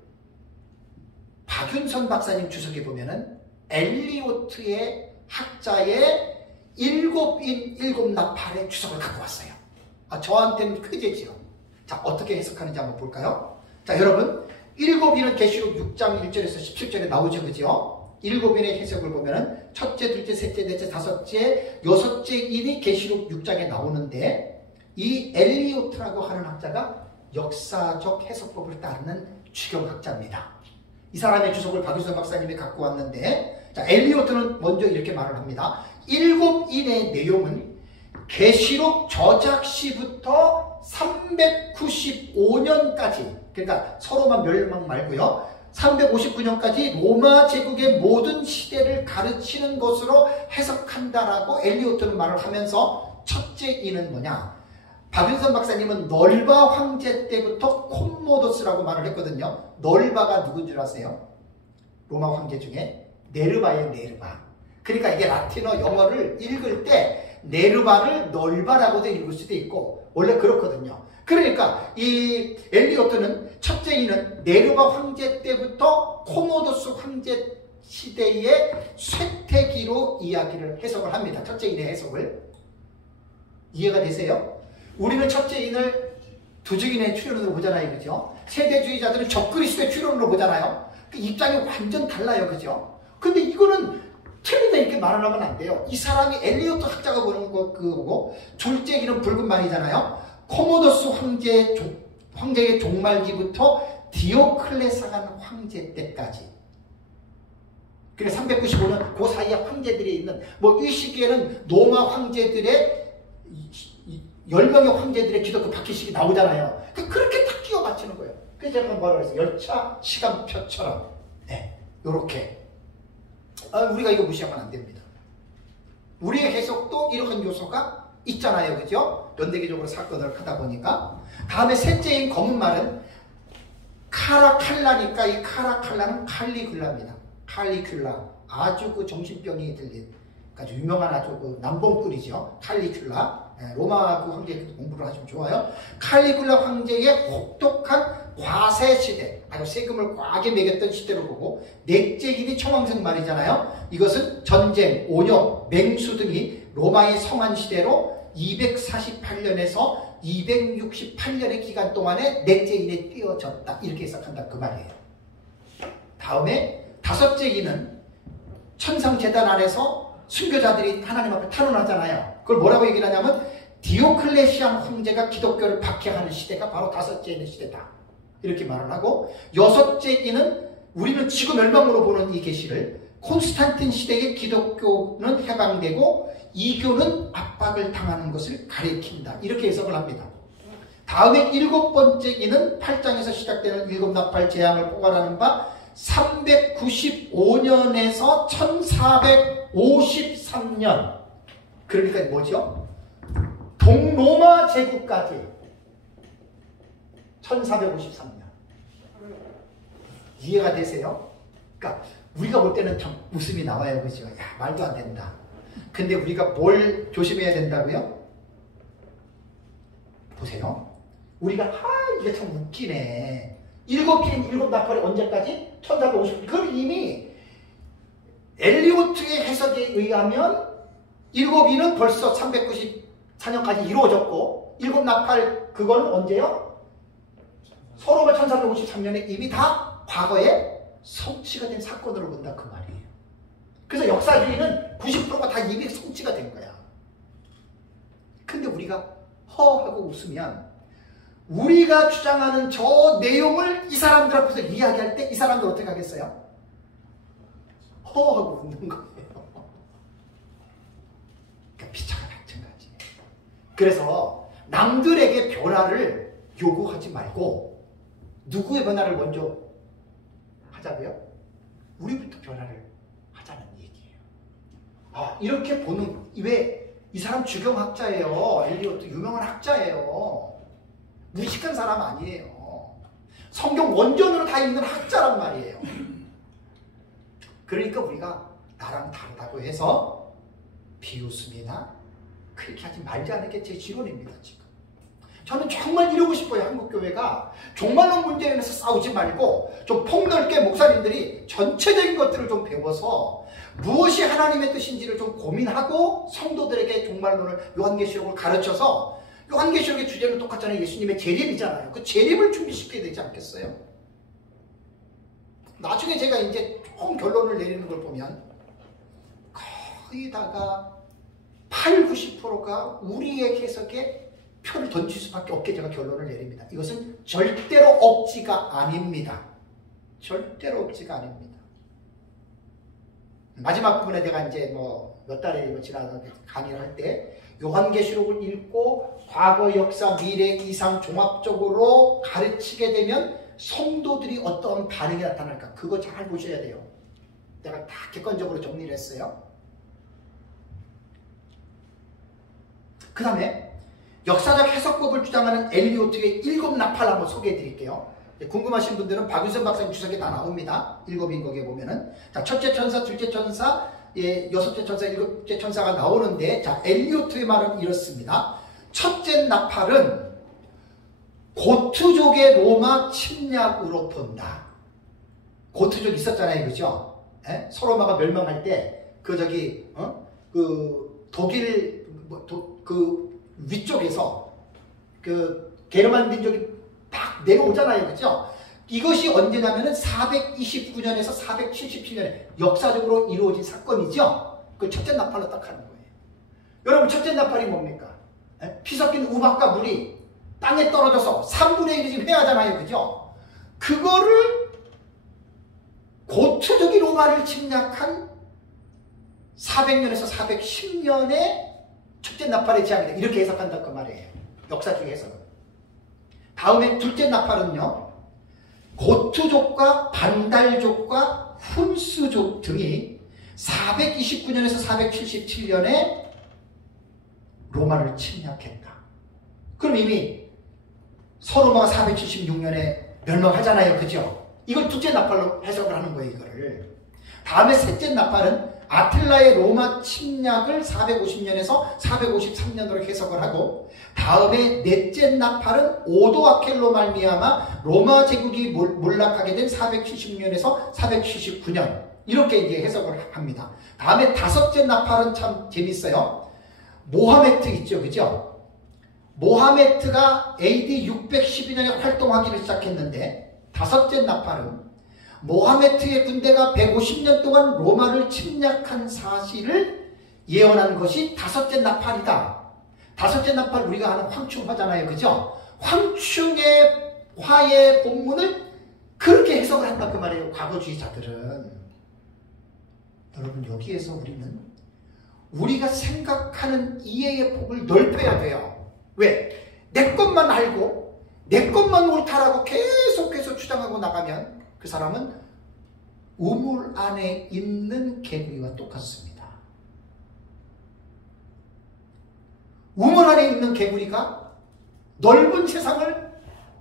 박윤선 박사님 주석에 보면은 엘리오트의 학자의 7인 7나팔의 주석을 갖고 왔어요. 저한테는 쾌재지요. 자, 어떻게 해석하는지 한번 볼까요? 자, 여러분, 7인은 계시록 6장 1절에서 17절에 나오죠. 그죠? 7인의 해석을 보면은 첫째, 둘째, 셋째, 넷째, 다섯째, 여섯째 인이 계시록 6장에 나오는데, 이 엘리오트라고 하는 학자가 역사적 해석법을 따르는 추경학자입니다. 이 사람의 주석을 박유선 박사님이 갖고 왔는데, 자, 엘리오트는 먼저 이렇게 말을 합니다. 7인의 내용은 계시록 저작 시부터 395년까지, 그러니까 서로만 멸망 말고요, 359년까지 로마 제국의 모든 시대를 가르치는 것으로 해석한다라고 엘리오트는 말을 하면서, 첫째 인은 뭐냐? 박윤선 박사님은 널바 황제 때부터 콤모도스라고 말을 했거든요. 널바가 누군 줄 아세요? 로마 황제 중에 네르바예요. 네르바. 그러니까 이게 라틴어 영어를 읽을 때 네르바를 널바라고도 읽을 수도 있고, 원래 그렇거든요. 그러니까 이 엘리오트는 첫째 인은 네르바 황제 때부터 코모도스 황제 시대의 쇠퇴기로 이야기를 해석을 합니다. 첫째 인의 해석을. 이해가 되세요? 우리는 첫째 인을 두증인의 출현으로 보잖아요. 그죠? 세대주의자들은 적그리스도의 출현으로 보잖아요. 그 입장이 완전 달라요. 그죠? 근데 이거는 틀리다 이렇게 말을 하면 안 돼요. 이 사람이 엘리오트 학자가 보는 그거고, 둘째 인은 붉은 말이잖아요. 코모도스 황제의 종말기부터 디오클레사간 황제 때까지. 그래 395년 그 사이에 황제들이 있는, 뭐 이 시기에는 로마 황제들의 10명의 황제들의 기독교 박희식이 나오잖아요. 그렇게 딱 끼워 맞추는 거예요. 그래서 제가 뭐라고 했어요? 열차 시간표처럼. 네, 요렇게. 우리가 이거 무시하면 안 됩니다. 우리의 해석도 이러한 요소가 있잖아요. 그죠? 연대기적으로 사건을 하다 보니까. 다음에 셋째인 검은 말은 카라칼라니까, 이 카라칼라는 칼리큘라입니다. 칼리큘라. 아주 그 정신병이 들린 아주 유명한 아주 그 남봉꾼이죠. 칼리큘라. 로마 그 황제 공부를 하시면 좋아요. 칼리굴라 황제의 혹독한 과세 시대, 아주 세금을 과하게 매겼던 시대로 보고, 넷째인이 청왕성 말이잖아요. 이것은 전쟁, 오염, 맹수 등이 로마의 성한 시대로 248년에서 268년의 기간 동안에 넷째인에 띄어졌다. 이렇게 해석한다. 그 말이에요. 다음에 다섯째 인은 천상재단 아래서 순교자들이 하나님 앞에 탄원하잖아요. 그걸 뭐라고 얘기를 하냐면 디오클레시안 황제가 기독교를 박해하는 시대가 바로 다섯째 인의 시대다. 이렇게 말을 하고, 여섯째 인은 우리는 지구 멸망으로 보는 이 계시를 콘스탄틴 시대의 기독교는 해방되고 이교는 압박을 당하는 것을 가리킨다. 이렇게 해석을 합니다. 다음에 일곱 번째 인은 8장에서 시작되는 일곱 나팔 재앙을 포괄하는 바 395년에서 1453년. 그러니까 뭐죠? 동로마 제국까지 1453년. 이해가 되세요? 그러니까 우리가 볼 때는 참 웃음이 나와요. 그죠? 야, 말도 안 된다. 근데 우리가 뭘 조심해야 된다고요? 보세요. 우리가 이게 참 웃기네. 일곱 나팔이 언제까지? 1450. 그럼 이미 엘리오트의 해석에 의하면 일곱 인은 벌써 394년까지 이루어졌고, 일곱 나팔 그거는 언제요? 서로가 1453년에 이미 다 과거에 성취가 된 사건으로 본다. 그 말이에요. 그래서 역사주의는 90%가 다 이미 성취가 된 거야. 근데 우리가 허하고 웃으면 우리가 주장하는 저 내용을 이 사람들 앞에서 이야기할 때 이 사람들 어떻게 하겠어요? 허하고 웃는 거예요. 그러니까 피차가 마찬가지예요. 그래서 남들에게 변화를 요구하지 말고 누구의 변화를 먼저 하자고요? 우리부터 변화를 하자는 얘기예요. 이렇게 보는, 왜 이 사람 주경학자예요. 엘리오트 유명한 학자예요. 무식한 사람 아니에요. 성경 원전으로 다 읽는 학자란 말이에요. 그러니까 우리가 나랑 다르다고 해서 비웃음이나 그렇게 하지 말자는 게 제 지론입니다. 지금 저는 정말 이러고 싶어요. 한국교회가 종말론 문제에 대해서 싸우지 말고 좀 폭넓게 목사님들이 전체적인 것들을 좀 배워서 무엇이 하나님의 뜻인지를 좀 고민하고 성도들에게 종말론을, 요한계시록을 가르쳐서, 요한계시록의 주제는 똑같잖아요. 예수님의 재림이잖아요. 그 재림을 준비시켜야 되지 않겠어요? 나중에 제가 이제 좀 결론을 내리는 걸 보면 거의 다가 80~90%가 우리의 해석에 표를 던질 수밖에 없게 제가 결론을 내립니다. 이것은 절대로 억지가 아닙니다. 절대로 억지가 아닙니다. 마지막 부분에 내가 이제 몇 달에 지나서 강의를 할 때 요한계시록을 읽고 과거, 역사, 미래, 이상 종합적으로 가르치게 되면 성도들이 어떤 반응이 나타날까? 그거 잘 보셔야 돼요. 내가 다 객관적으로 정리를 했어요. 그 다음에 역사적 해석법을 주장하는 엘리오트의 일곱 나팔 한번 소개해 드릴게요. 궁금하신 분들은 박유선 박사님 주석에 다 나옵니다. 일곱인 거기에 보면은. 자, 첫째 천사, 둘째 천사, 여섯째 천사, 일곱째 천사가 나오는데, 자, 엘리오트의 말은 이렇습니다. 첫째 나팔은 고트족의 로마 침략으로 본다. 고트족 있었잖아요. 그죠? 소로마가 멸망할 때, 독일, 위쪽에서, 게르만 민족이 딱 내려오잖아요. 그죠? 이것이 언제냐면은 429년에서 477년에 역사적으로 이루어진 사건이죠? 그 첫째 나팔로 딱 하는 거예요. 여러분, 첫째 나팔이 뭡니까? 피 섞인 우박과 물이 땅에 떨어져서 3분의 1이 지금 회하잖아요. 그죠? 그거를 고트족이 로마를 침략한 400년에서 410년에 첫째 나팔의 재앙이다. 이렇게 해석한다. 그 말이에요. 역사적 해석은. 다음에 둘째 나팔은요, 고트족과 반달족과 훈스족 등이 429년에서 477년에 로마를 침략했다. 그럼 이미 서로마가 476년에 멸망하잖아요. 그죠? 이걸 둘째 나팔로 해석을 하는 거예요. 이거를. 다음에 셋째 나팔은 아틀라의 로마 침략을 450년에서 453년으로 해석을 하고 다음에 넷째 나팔은 오도아켈로 말미암아 로마 제국이 몰락하게 된 470년에서 479년 이렇게 이제 해석을 합니다. 다음에 다섯째 나팔은 참 재밌어요. 모하메트 있죠, 그죠? 모하메트가 AD 612년에 활동하기를 시작했는데 다섯째 나팔은 모하메트의 군대가 150년 동안 로마를 침략한 사실을 예언한 것이 다섯째 나팔이다. 다섯째 나팔 우리가 아는 황충화잖아요, 그죠? 황충의 화의 본문을 그렇게 해석을 한다 그 말이에요, 과거주의자들은. 여러분, 여기에서 우리가 생각하는 이해의 폭을 넓혀야 돼요. 왜? 내 것만 알고 내 것만 옳다라고 계속해서 주장하고 나가면 그 사람은 우물 안에 있는 개구리와 똑같습니다. 우물 안에 있는 개구리가 넓은 세상을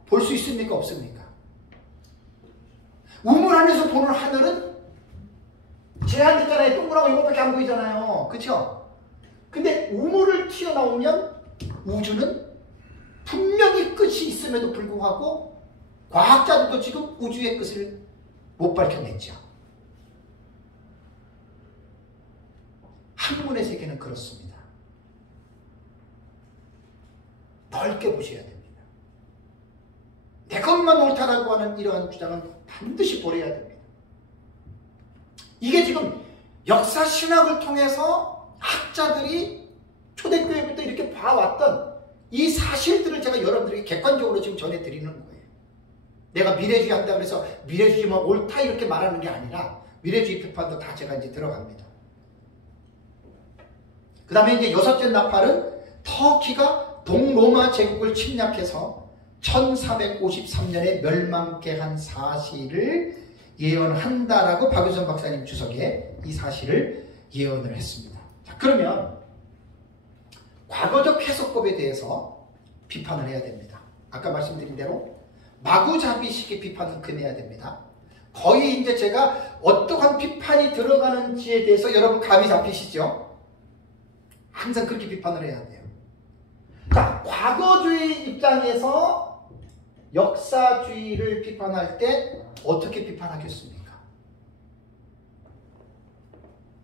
볼 수 있습니까? 없습니까? 우물 안에서 보는 하늘은 제한됐잖아요. 동그랗고 이것밖에 안 보이잖아요. 그쵸? 근데 우물을 튀어나오면 우주는 분명히 끝이 있음에도 불구하고 과학자들도 지금 우주의 끝을 못 밝혀냈죠. 학문의 세계는 그렇습니다. 넓게 보셔야 됩니다. 내 것만 옳다라고 하는 이러한 주장은 반드시 버려야 됩니다. 이게 지금 역사 신학을 통해서 학자들이 초대교회부터 이렇게 봐왔던 이 사실들을 제가 여러분들에게 객관적으로 지금 전해드리는 거예요. 내가 미래주의 한다 그래서 미래주의만 옳다 이렇게 말하는 게 아니라 미래주의 비판도 다 제가 이제 들어갑니다. 그 다음에 이제 여섯째 나팔은 터키가 동로마 제국을 침략해서 1453년에 멸망케 한 사실을 예언한다라고 박유선 박사님 주석에 이 사실을 예언을 했습니다. 자, 그러면 과거적 해석법에 대해서 비판을 해야 됩니다. 아까 말씀드린 대로 마구잡이식의 비판은 금해야 됩니다. 거의 이제 제가 어떠한 비판이 들어가는지에 대해서 여러분 감이 잡히시죠? 항상 그렇게 비판을 해야 돼요. 자, 과거주의 입장에서 역사주의를 비판할 때 어떻게 비판하겠습니까?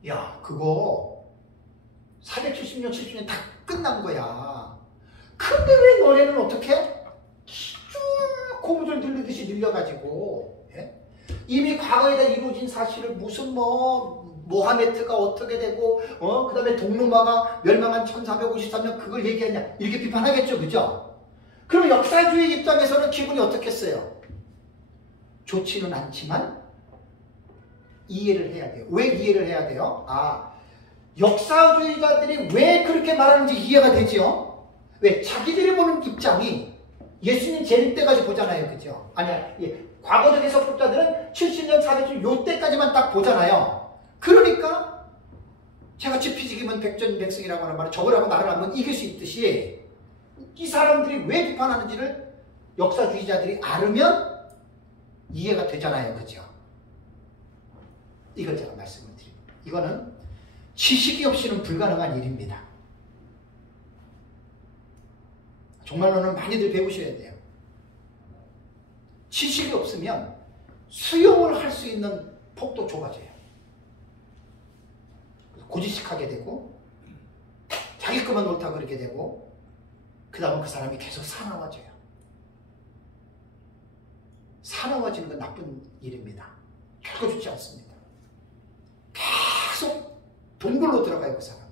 야, 그거 470년, 70년 다 끝난 거야. 근데 왜 너네는 어떻게? 쭉 고무줄 늘리듯이 늘려가지고 이미 과거에다 이루어진 사실을 무슨 모하메트가 어떻게 되고 그 다음에 동로마가 멸망한 1453년 그걸 얘기하냐 이렇게 비판하겠죠, 그죠? 그럼 역사주의 입장에서는 기분이 어떻겠어요? 좋지는 않지만 이해를 해야 돼요. 왜 이해를 해야 돼요? 역사주의자들이 왜 그렇게 말하는지 이해가 되죠? 왜? 자기들이 보는 입장이 예수님 재림 때까지 보잖아요, 그죠? 과거적 해석법자들은 70년, 400년 요때까지만 딱 보잖아요. 그러니까 제가 지피지기면 백전백승이라고 하는 말을 적으라고 나를 한번 이길 수 있듯이 이 사람들이 왜 비판하는지를 역사주의자들이 알으면 이해가 되잖아요, 그죠? 이걸 제가 말씀을 드립니다. 이거는 지식이 없이는 불가능한 일입니다. 정말로는 많이들 배우셔야 돼요. 지식이 없으면 수용을 할 수 있는 폭도 좁아져요. 고지식하게 되고 자기 것만 옳다고 그렇게 되고 그 다음은 그 사람이 계속 사나워져요. 사나워지는 건 나쁜 일입니다. 결코 좋지 않습니다. 계속 동굴로 들어가요, 그 사람은.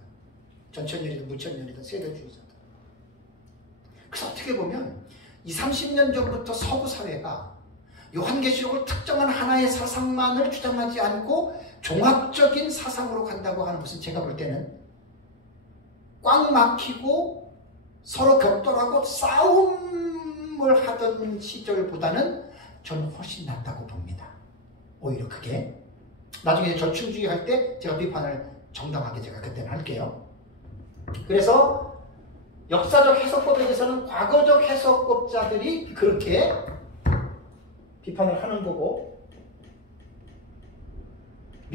전천년이든 무천년이든 세대주의자든. 그래서 어떻게 보면 20, 30년 전부터 서구 사회가 요한계시록을 특정한 하나의 사상만을 주장하지 않고 종합적인 사상으로 간다고 하는 것은 제가 볼 때는 꽉 막히고 서로 격돌하고 싸움을 하던 시절보다는 저는 훨씬 낫다고 봅니다. 오히려 그게 나중에 절충주의 할 때 제가 비판을 정당하게 제가 그때는 할게요. 그래서 역사적 해석법에 대해서는 과거적 해석법자들이 그렇게 비판을 하는 거고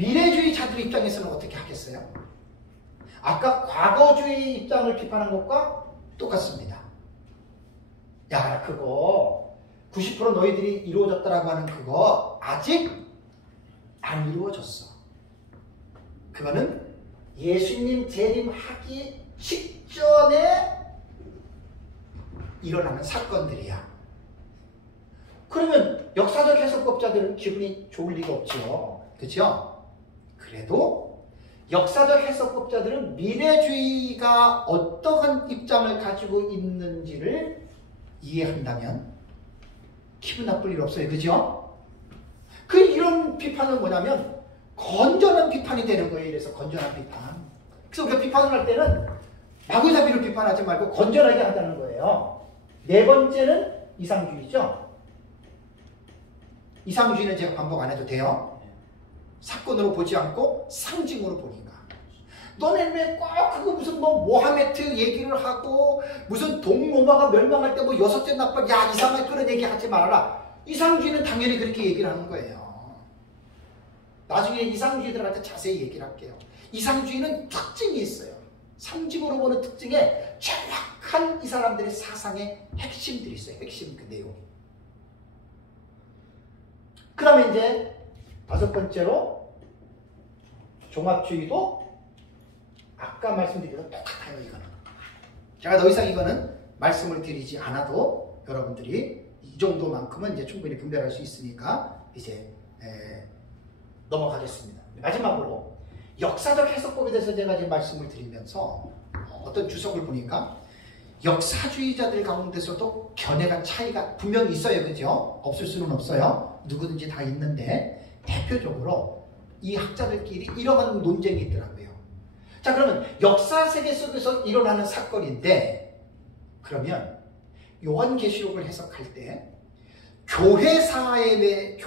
미래주의자들 입장에서는 어떻게 하겠어요? 아까 과거주의 입장을 비판한 것과 똑같습니다. 야, 그거 90% 너희들이 이루어졌다라고 하는 그거 아직 안 이루어졌어. 그거는 예수님 재림하기 직전에 일어나는 사건들이야. 그러면 역사적 해석법자들은 기분이 좋을 리가 없지요. 그렇죠? 그래도 역사적 해석법자들은 미래주의가 어떠한 입장을 가지고 있는지를 이해한다면 기분 나쁠 일 없어요. 그죠? 이런 비판은 뭐냐면 건전한 비판이 되는 거예요. 이래서 건전한 비판. 그래서 우리가 비판을 할 때는 마구잡이로 비판하지 말고 건전하게 한다는 거예요. 네 번째는 이상주의죠. 이상주의는 제가 반복 안 해도 돼요. 사건으로 보지 않고 상징으로 보니까. 너네 왜 꼭 그거 무슨 모하메트 얘기를 하고 무슨 동로마가 멸망할 때 여섯째 나팔 야 이상하게 그런 얘기 하지 말아라. 이상주의는 당연히 그렇게 얘기를 하는 거예요. 나중에 이상주의들한테 자세히 얘기를 할게요. 이상주의는 특징이 있어요. 상징으로 보는 특징에 정확한 이 사람들의 사상의 핵심들이 있어요. 핵심 그 내용이. 그 다음에 이제 다섯 번째로 종합주의도 아까 말씀드린 것과 똑같아요. 이거는 제가 더 이상 이거는 말씀을 드리지 않아도 여러분들이 이 정도만큼은 이제 충분히 분별할 수 있으니까 이제 넘어가겠습니다. 마지막으로 역사적 해석법에 대해서 제가 이제 말씀을 드리면서 어떤 주석을 보니까 역사주의자들 가운데서도 견해가 차이가 분명히 있어요. 그죠? 없을 수는 없어요. 누구든지 다 있는데 대표적으로 이 학자들끼리 이러한 논쟁이 있더라고요. 자, 그러면 역사 세계 속에서 일어나는 사건인데 그러면 요한계시록을 해석할 때 교회의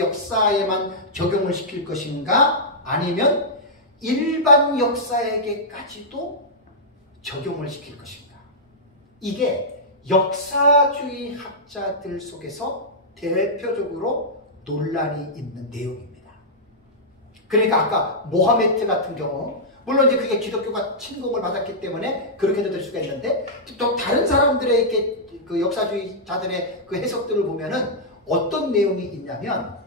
역사에만 적용을 시킬 것인가 아니면 일반 역사에게까지도 적용을 시킬 것인가. 이게 역사주의 학자들 속에서 대표적으로 논란이 있는 내용입니다. 그러니까 아까 모하메트 같은 경우 물론 이제 그게 기독교가 침공을 받았기 때문에 그렇게도 될 수가 있는데 또 다른 사람들의 이렇게 그 역사주의자들의 그 해석들을 보면은 어떤 내용이 있냐면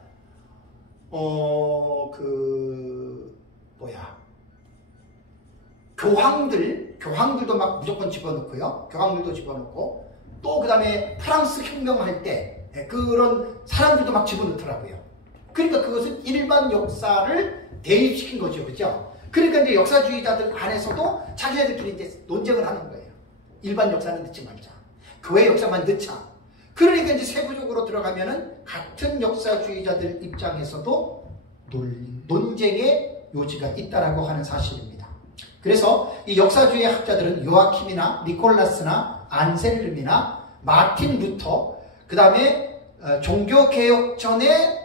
교황들도 막 무조건 집어넣고요. 교황들도 집어넣고 또 그 다음에 프랑스 혁명할 때 그런 사람들도 막 집어넣더라고요. 그러니까 그것은 일반 역사를 대입시킨 거죠. 그죠? 그러니까 이제 역사주의자들 안에서도 자기네들끼리 이제 논쟁을 하는 거예요. 일반 역사는 넣지 말자. 교회 역사만 넣자. 그러니까 이제 세부적으로 들어가면은 같은 역사주의자들 입장에서도 논쟁의 요지가 있다라고 하는 사실입니다. 그래서 이 역사주의 학자들은 요아킴이나 니콜라스나 안셀름이나 마틴 루터, 그 다음에 종교개혁 전의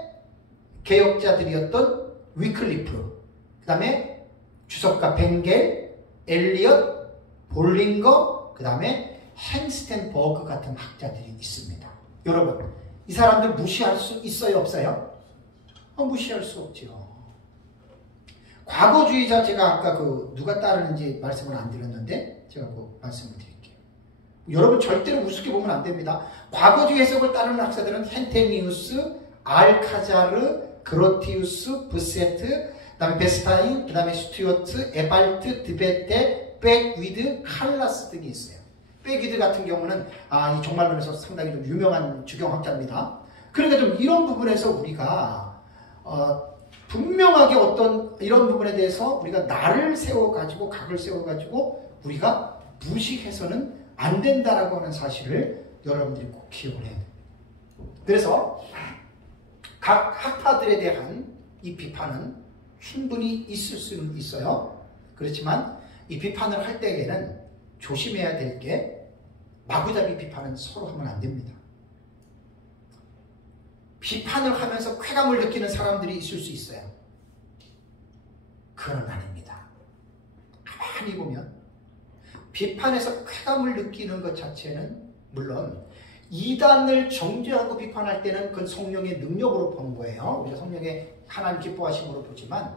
개혁자들이었던 위클리프, 그 다음에 주석가 벤겔, 엘리엇, 볼링거, 그 다음에 헨스텐버그 같은 학자들이 있습니다. 여러분, 이 사람들 무시할 수 있어요, 없어요? 무시할 수 없죠. 과거주의자 제가 아까 누가 따르는지 말씀을 안 드렸는데 제가 말씀을 드릴게요. 여러분 절대로 우습게 보면 안 됩니다. 과거주의 해석을 따르는 학자들은 헨테니우스, 알카자르, 그로티우스, 부세트, 그 다음에 베스타인, 그 다음에 스튜어트, 에발트, 드베테, 백위드, 칼라스 등이 있어요. 백위드 같은 경우는 이 종말론에서 상당히 좀 유명한 주경학자입니다. 그러니까 좀 이런 부분에서 우리가 분명하게 어떤 이런 부분에 대해서 우리가 날을 세워가지고 각을 세워가지고 우리가 무시해서는 안 된다라고 하는 사실을 여러분들이 꼭 기억을 해야 돼요. 그래서 각 학파들에 대한 이 비판은 충분히 있을 수는 있어요. 그렇지만 이 비판을 할 때에는 조심해야 될 게 마구잡이 비판은 서로 하면 안 됩니다. 비판을 하면서 쾌감을 느끼는 사람들이 있을 수 있어요. 그건 아닙니다. 가만히 보면 비판에서 쾌감을 느끼는 것 자체는 물론 이단을 정죄하고 비판할 때는 그건 성령의 능력으로 보는 거예요. 우리가 성령의 하나님 기뻐하심으로 보지만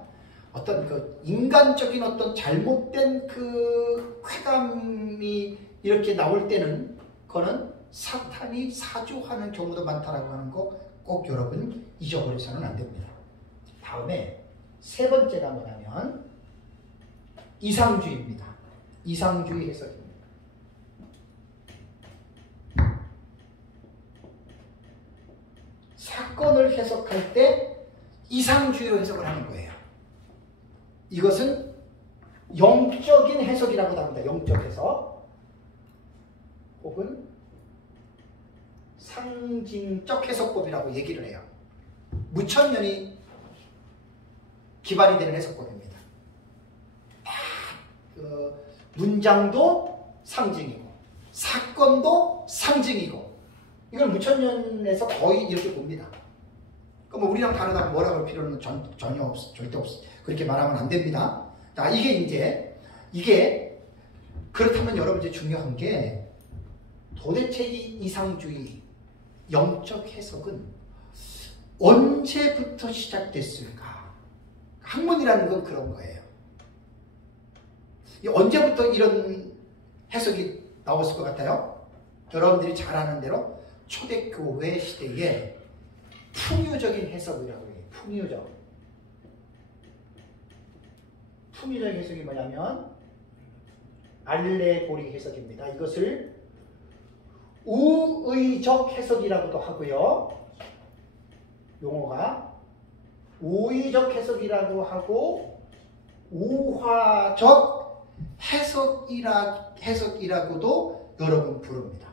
어떤 그 인간적인 어떤 잘못된 그 쾌감이 이렇게 나올 때는 그거는 사탄이 사주하는 경우도 많다라고 하는 거 꼭 여러분 잊어버려서는 안 됩니다. 다음에 세 번째가 뭐냐면 이상주의입니다. 이상주의 해석입니다. 사건을 해석할 때 이상주의로 해석을 하는 거예요. 이것은 영적인 해석이라고도 합니다. 영적 해석 혹은 상징적 해석법이라고 얘기를 해요. 무천년이 기반이 되는 해석법입니다. 문장도 상징이고 사건도 상징이고 이걸 무천년에서 거의 이렇게 봅니다. 그럼 우리랑 다르다고 뭐라고 할 필요는 전혀 없어. 절대 없어. 그렇게 말하면 안 됩니다. 자, 이게 그렇다면 여러분 이제 중요한 게 도대체 이 이상주의 영적 해석은 언제부터 시작됐을까? 학문이라는 건 그런 거예요. 언제부터 이런 해석이 나왔을 것 같아요? 여러분들이 잘 아는 대로 초대교회 시대에 풍유적인 해석이라고 해요. 풍유적인 해석이 뭐냐면 알레고리 해석입니다. 이것을 우의적 해석이라고도 하고요. 용어가 우의적 해석이라고 하고 우화적 해석이라고도 여러분 부릅니다.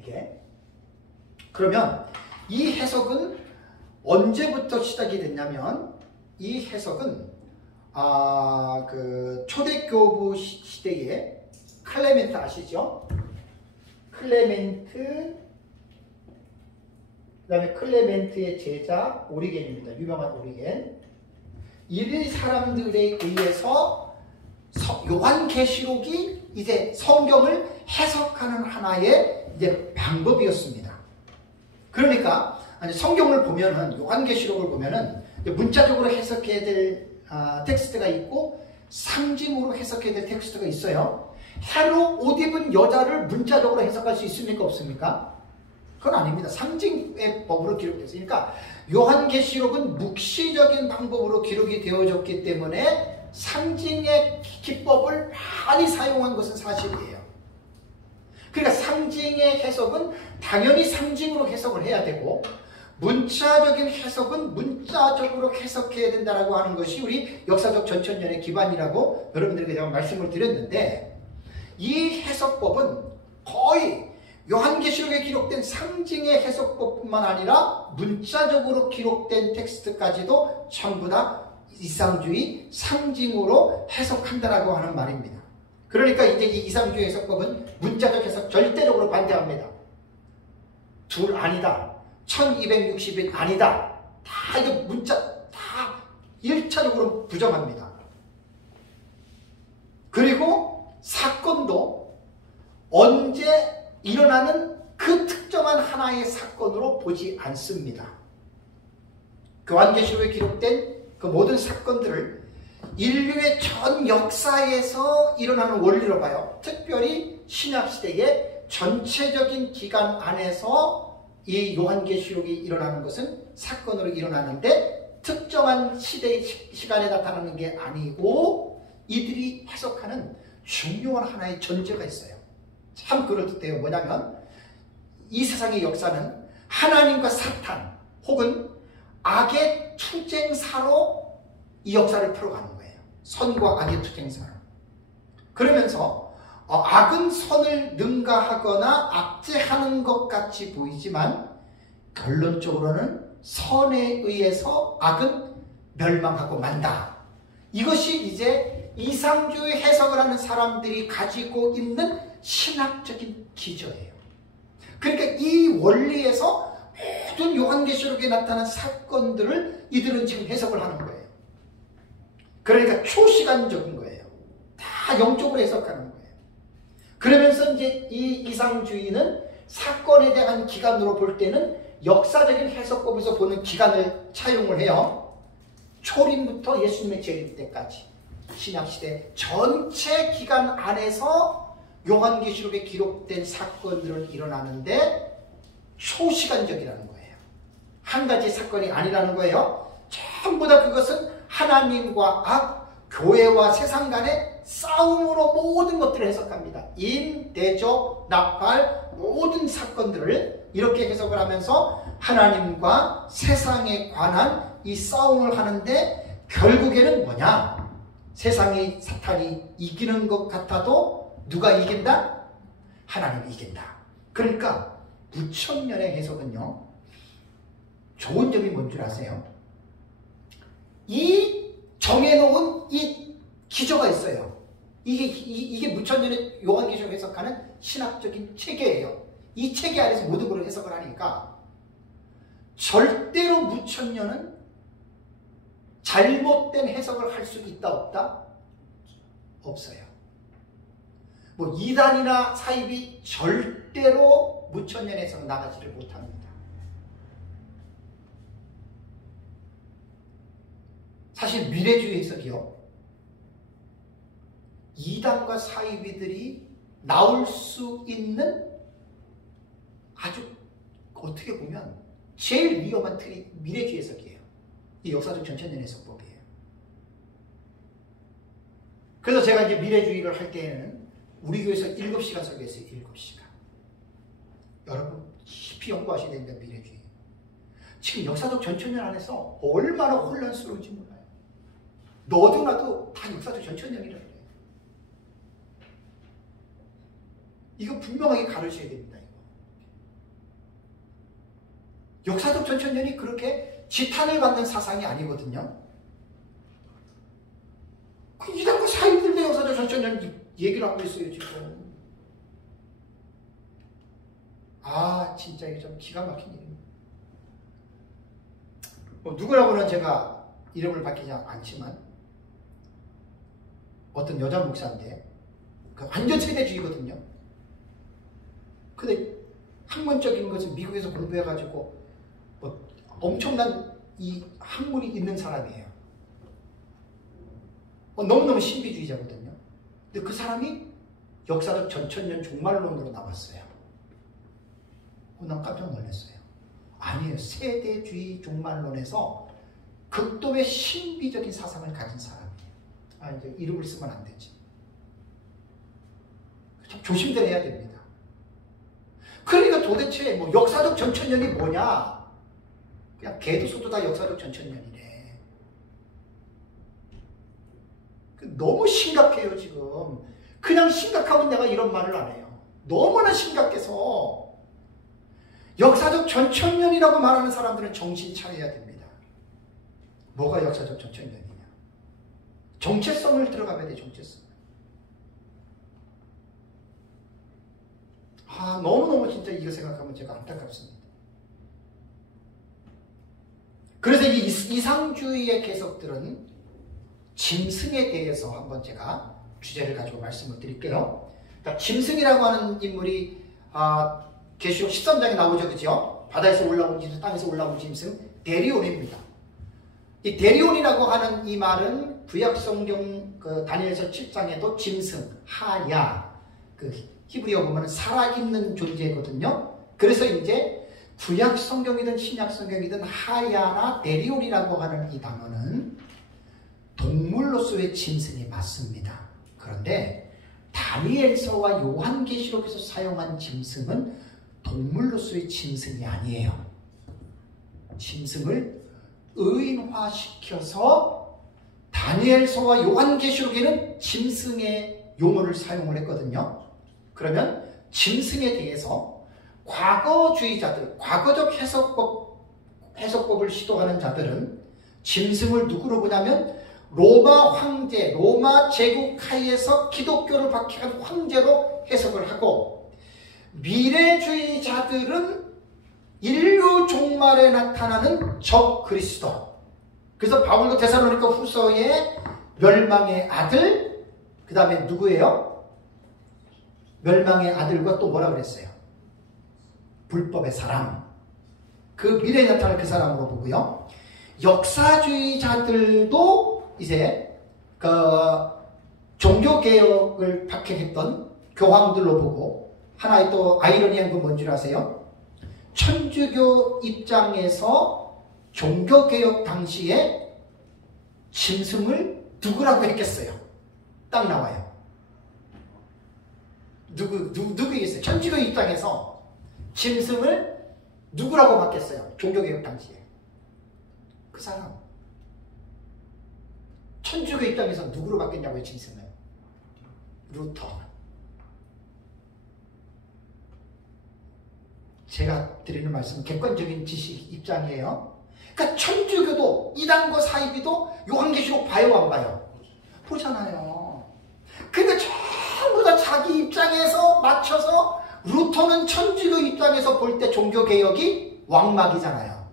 이게 그러면 이 해석은 언제부터 시작이 됐냐면 이 해석은 그 초대교부 시대에 클레멘트 아시죠? 클레멘트 그 다음에 클레멘트의 제자 오리겐입니다. 유명한 오리겐. 이 사람들에 의해서 요한계시록이 이제 성경을 해석하는 하나의 이제 방법이었습니다. 그러니까 성경을 보면은 요한계시록을 보면은 문자적으로 해석해야 될 텍스트가 있고 상징으로 해석해야 될 텍스트가 있어요. 해로 옷 입은 여자를 문자적으로 해석할 수 있습니까? 없습니까? 그건 아닙니다. 상징의 법으로 기록됐으니까 요한계시록은 묵시적인 방법으로 기록이 되어졌기 때문에 상징의 기법을 많이 사용한 것은 사실이에요. 그러니까 상징의 해석은 당연히 상징으로 해석을 해야 되고 문자적인 해석은 문자적으로 해석해야 된다고 하는 것이 우리 역사적 전천년의 기반이라고 여러분들에게 제가 말씀을 드렸는데 이 해석법은 거의 요한계시록에 기록된 상징의 해석법뿐만 아니라 문자적으로 기록된 텍스트까지도 전부 다 이상주의 상징으로 해석한다라고 하는 말입니다. 그러니까 이제 이 이상주의 해석법은 문자적 해석 절대적으로 반대합니다. 둘 아니다. 1260일 아니다. 다 이게 문자 다 1차적으로 부정합니다. 그리고 사건도 언제 일어나는 그 특정한 하나의 사건으로 보지 않습니다. 요한계시록에 기록된 그 모든 사건들을 인류의 전 역사에서 일어나는 원리로 봐요. 특별히 신약시대의 전체적인 기간 안에서 이 요한계시록이 일어나는 것은 사건으로 일어나는데 특정한 시대의 시간에 나타나는 게 아니고 이들이 해석하는 중요한 하나의 전제가 있어요. 참 그럴듯해요. 뭐냐면 이 세상의 역사는 하나님과 사탄 혹은 악의 투쟁사로 이 역사를 풀어가는 거예요. 선과 악의 투쟁사로. 그러면서 악은 선을 능가하거나 압제하는 것 같이 보이지만 결론적으로는 선에 의해서 악은 멸망하고 만다. 이것이 이제 이상주의 해석을 하는 사람들이 가지고 있는 신학적인 기저예요. 그러니까 이 원리에서 모든 요한계시록에 나타난 사건들을 이들은 지금 해석을 하는 거예요. 그러니까 초시간적인 거예요. 다 영적으로 해석하는 거예요. 그러면서 이제 이 이상주의는 사건에 대한 기간으로 볼 때는 역사적인 해석법에서 보는 기간을 차용을 해요. 초림부터 예수님의 재림 때까지 신약시대 전체 기간 안에서 요한계시록에 기록된 사건들은 일어나는데 초시간적이라는 거예요. 한 가지 사건이 아니라는 거예요. 전부 다 그것은 하나님과 교회와 세상 간의 싸움으로 모든 것들을 해석합니다. 인, 대적, 나팔 모든 사건들을 이렇게 해석을 하면서 하나님과 세상에 관한 이 싸움을 하는데 결국에는 뭐냐? 세상이 사탄이 이기는 것 같아도 누가 이긴다? 하나님이 이긴다. 그러니까 무천년의 해석은요. 좋은 점이 뭔 줄 아세요? 이 정해놓은 이 기저가 있어요. 이게 무천년의 요한계시록 해석하는 신학적인 체계예요. 이 체계 안에서 모든 걸 해석을 하니까 절대로 무천년은 잘못된 해석을 할 수 있다 없다? 없어요. 뭐 이단이나 사입이 절대로 무천년 해석은 나가지를 못합니다. 사실 미래주의 해석이요. 이단과 사이비들이 나올 수 있는 아주 어떻게 보면 제일 위험한 틀이 미래주의 해석이에요. 이 역사적 전천년 해석법이에요. 그래서 제가 이제 미래주의를 할 때에는 우리 교회에서 7시간 설교했어요. 7시간. 여러분 깊이 연구하셔야 됩니다. 미래주의. 지금 역사적 전천년 안에서 얼마나 혼란스러운지 몰라요. 너도 나도 다 역사적 전천년이라고 해요. 이거 분명하게 가르쳐야 됩니다. 이거. 역사적 전천년이 그렇게 지탄을 받는 사상이 아니거든요. 그 이단과 사이들도 역사적 전천년 얘기를 하고 있어요, 지금. 진짜 이게 좀 기가 막힌 일입니다. 누구라고는 제가 이름을 밝히지 않지만 어떤 여자 목사인데 완전 세대주의거든요. 근데 학문적인 것은 미국에서 공부해가지고 엄청난 이 학문이 있는 사람이에요. 너무너무 신비주의자거든요. 근데 그 사람이 역사적 전천년 종말론으로 나왔어요. 난 깜짝 놀랐어요. 아니에요. 세대주의 종말론에서 극도의 신비적인 사상을 가진 사람이에요. 이제 이름을 쓰면 안 되지. 참 조심들 해야 됩니다. 그러니까 도대체 뭐 역사적 전천년이 뭐냐? 그냥 개도 소도 다 역사적 전천년이래. 너무 심각해요, 지금. 그냥 심각하면 내가 이런 말을 안 해요. 너무나 심각해서 역사적 전천년이라고 말하는 사람들은 정신 차려야 됩니다. 뭐가 역사적 전천년이냐? 정체성을 들어가야 돼, 정체성. 너무너무 진짜 이거 생각하면 제가 안타깝습니다. 그래서 이 이상주의의 개석들은 짐승에 대해서 한번 제가 주제를 가지고 말씀을 드릴게요. 그러니까 짐승이라고 하는 인물이 계시록 13장에 나오죠, 그죠? 바다에서 올라온 짐승, 땅에서 올라온 짐승, 데리온입니다. 이 데리온이라고 하는 이 말은 구약성경 다니엘서 7장에도 짐승, 하야, 히브리어 보면 살아있는 존재거든요. 그래서 이제 구약성경이든 신약성경이든 하야나 데리온이라고 하는 이 단어는 동물로서의 짐승이 맞습니다. 그런데 다니엘서와 요한계시록에서 사용한 짐승은 동물로서의 짐승이 아니에요. 짐승을 의인화시켜서 다니엘서와 요한계시록에는 짐승의 용어를 사용을 했거든요. 그러면 짐승에 대해서 과거주의자들, 과거적 해석법을 시도하는 자들은 짐승을 누구로 보냐면 로마 황제, 로마 제국 하에서 기독교를 박해한 황제로 해석을 하고, 미래주의자들은 인류 종말에 나타나는 적 그리스도. 그래서 바울도 데살로니가 후서의 멸망의 아들, 그 다음에 누구예요? 멸망의 아들과 또 뭐라 그랬어요? 불법의 사람. 그 미래에 나타날 그 사람으로 보고요. 역사주의자들도 이제 그 종교개혁을 박해했던 교황들로 보고 하나의 또 아이러니한 건 뭔지 아세요? 천주교 입장에서 종교개혁 당시에 짐승을 누구라고 했겠어요? 딱 나와요. 누구겠어요? 천주교 입장에서 짐승을 누구라고 봤겠어요? 종교개혁 당시에. 그 사람. 천주교 입장에서 누구로 바뀌었냐고요, 짐승을? 루터. 제가 드리는 말씀은 객관적인 지식 입장이에요. 그러니까 천주교도 이단과 사이비도 요한계시록 봐요, 안 봐요? 보잖아요. 그러니까 전부 다 자기 입장에서 맞춰서 루터는 천주교 입장에서 볼 때 종교개혁이 왕막이잖아요.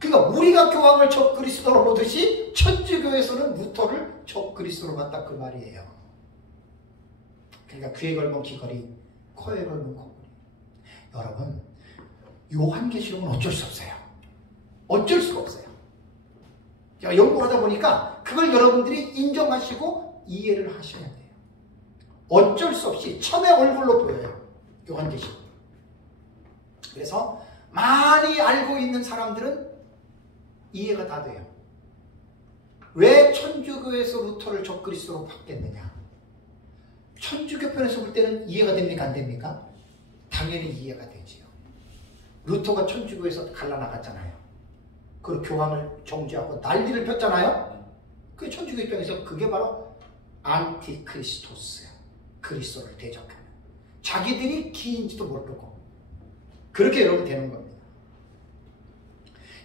그러니까 우리가 교황을 적그리스도로 보듯이 천주교에서는 루터를 적그리스도로 봤다 그 말이에요. 그러니까 귀에 걸면 귀걸이, 코에 걸면 코걸이. 여러분, 요한계시록은 어쩔 수 없어요. 어쩔 수가 없어요. 제가 연구하다 보니까 그걸 여러분들이 인정하시고 이해를 하셔야 돼요. 어쩔 수 없이 천의 얼굴로 보여요. 요한계시록. 그래서 많이 알고 있는 사람들은 이해가 다 돼요. 왜 천주교에서 루터를 적그리스도로 바뀌었느냐? 천주교 편에서 볼 때는 이해가 됩니까? 안 됩니까? 당연히 이해가 되지요. 루터가 천주교에서 갈라나갔잖아요. 그리고 교황을 정죄하고 난리를 폈잖아요. 그 천주교 입장에서 그게 바로 안티크리스토스예요. 그리스도를 대적하는. 자기들이 기인지도 모르고 그렇게 여러분 되는 겁니다.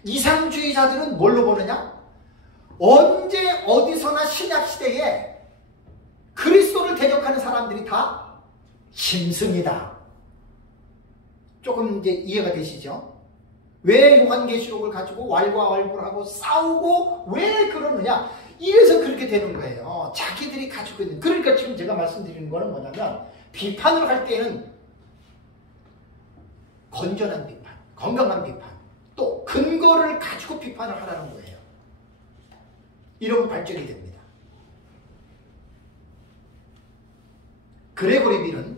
이상주의자들은 뭘로 보느냐? 언제 어디서나 신약시대에 그리스도를 대적하는 사람들이 다 짐승이다. 조금 이제 이해가 되시죠? 왜 요한계시록을 가지고 왈가왈부하고 싸우고 왜 그러느냐? 이래서 그렇게 되는 거예요. 자기들이 가지고 있는. 그러니까 지금 제가 말씀드리는 거는 뭐냐면 비판을 할 때는 건전한 비판, 건강한 비판, 또 근거를 가지고 비판을 하라는 거예요. 이러면 발전이 됩니다. 그레고리 빌은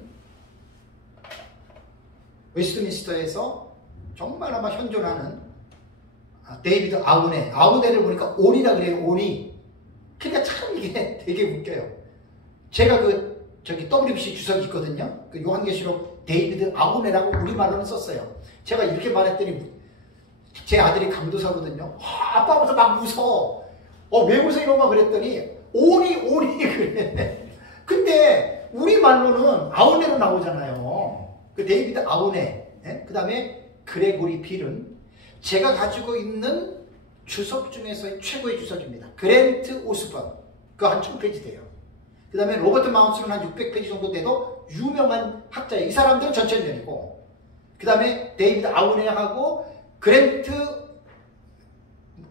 웨스트민스터에서 정말 아마 현존하는 데이비드 아우네를 보니까 온이라 그래요. 온이. 그러니까 참 이게 되게 웃겨요. 제가 저기 WBC 주석이 있거든요. 그 요한계시록 데이비드 아우네라고 우리말로는 썼어요. 제가 이렇게 말했더니 제 아들이 강도사거든요. 아빠부터 막 웃어. 왜 웃어 이러면 그랬더니 온이 그래. 근데 우리말로는 아우네로 나오잖아요. 그 데이비드 아우네. 그 다음에 그레고리 빌은 제가 가지고 있는 주석 중에서의 최고의 주석입니다. 그랜트 오스번. 그거 한 1000페이지 돼요. 그 다음에 로버트 마운스는 한 600페이지 정도 돼도 유명한 학자예요. 이 사람들은 전천년이고 그 다음에 데이비드 아우네하고 그랜트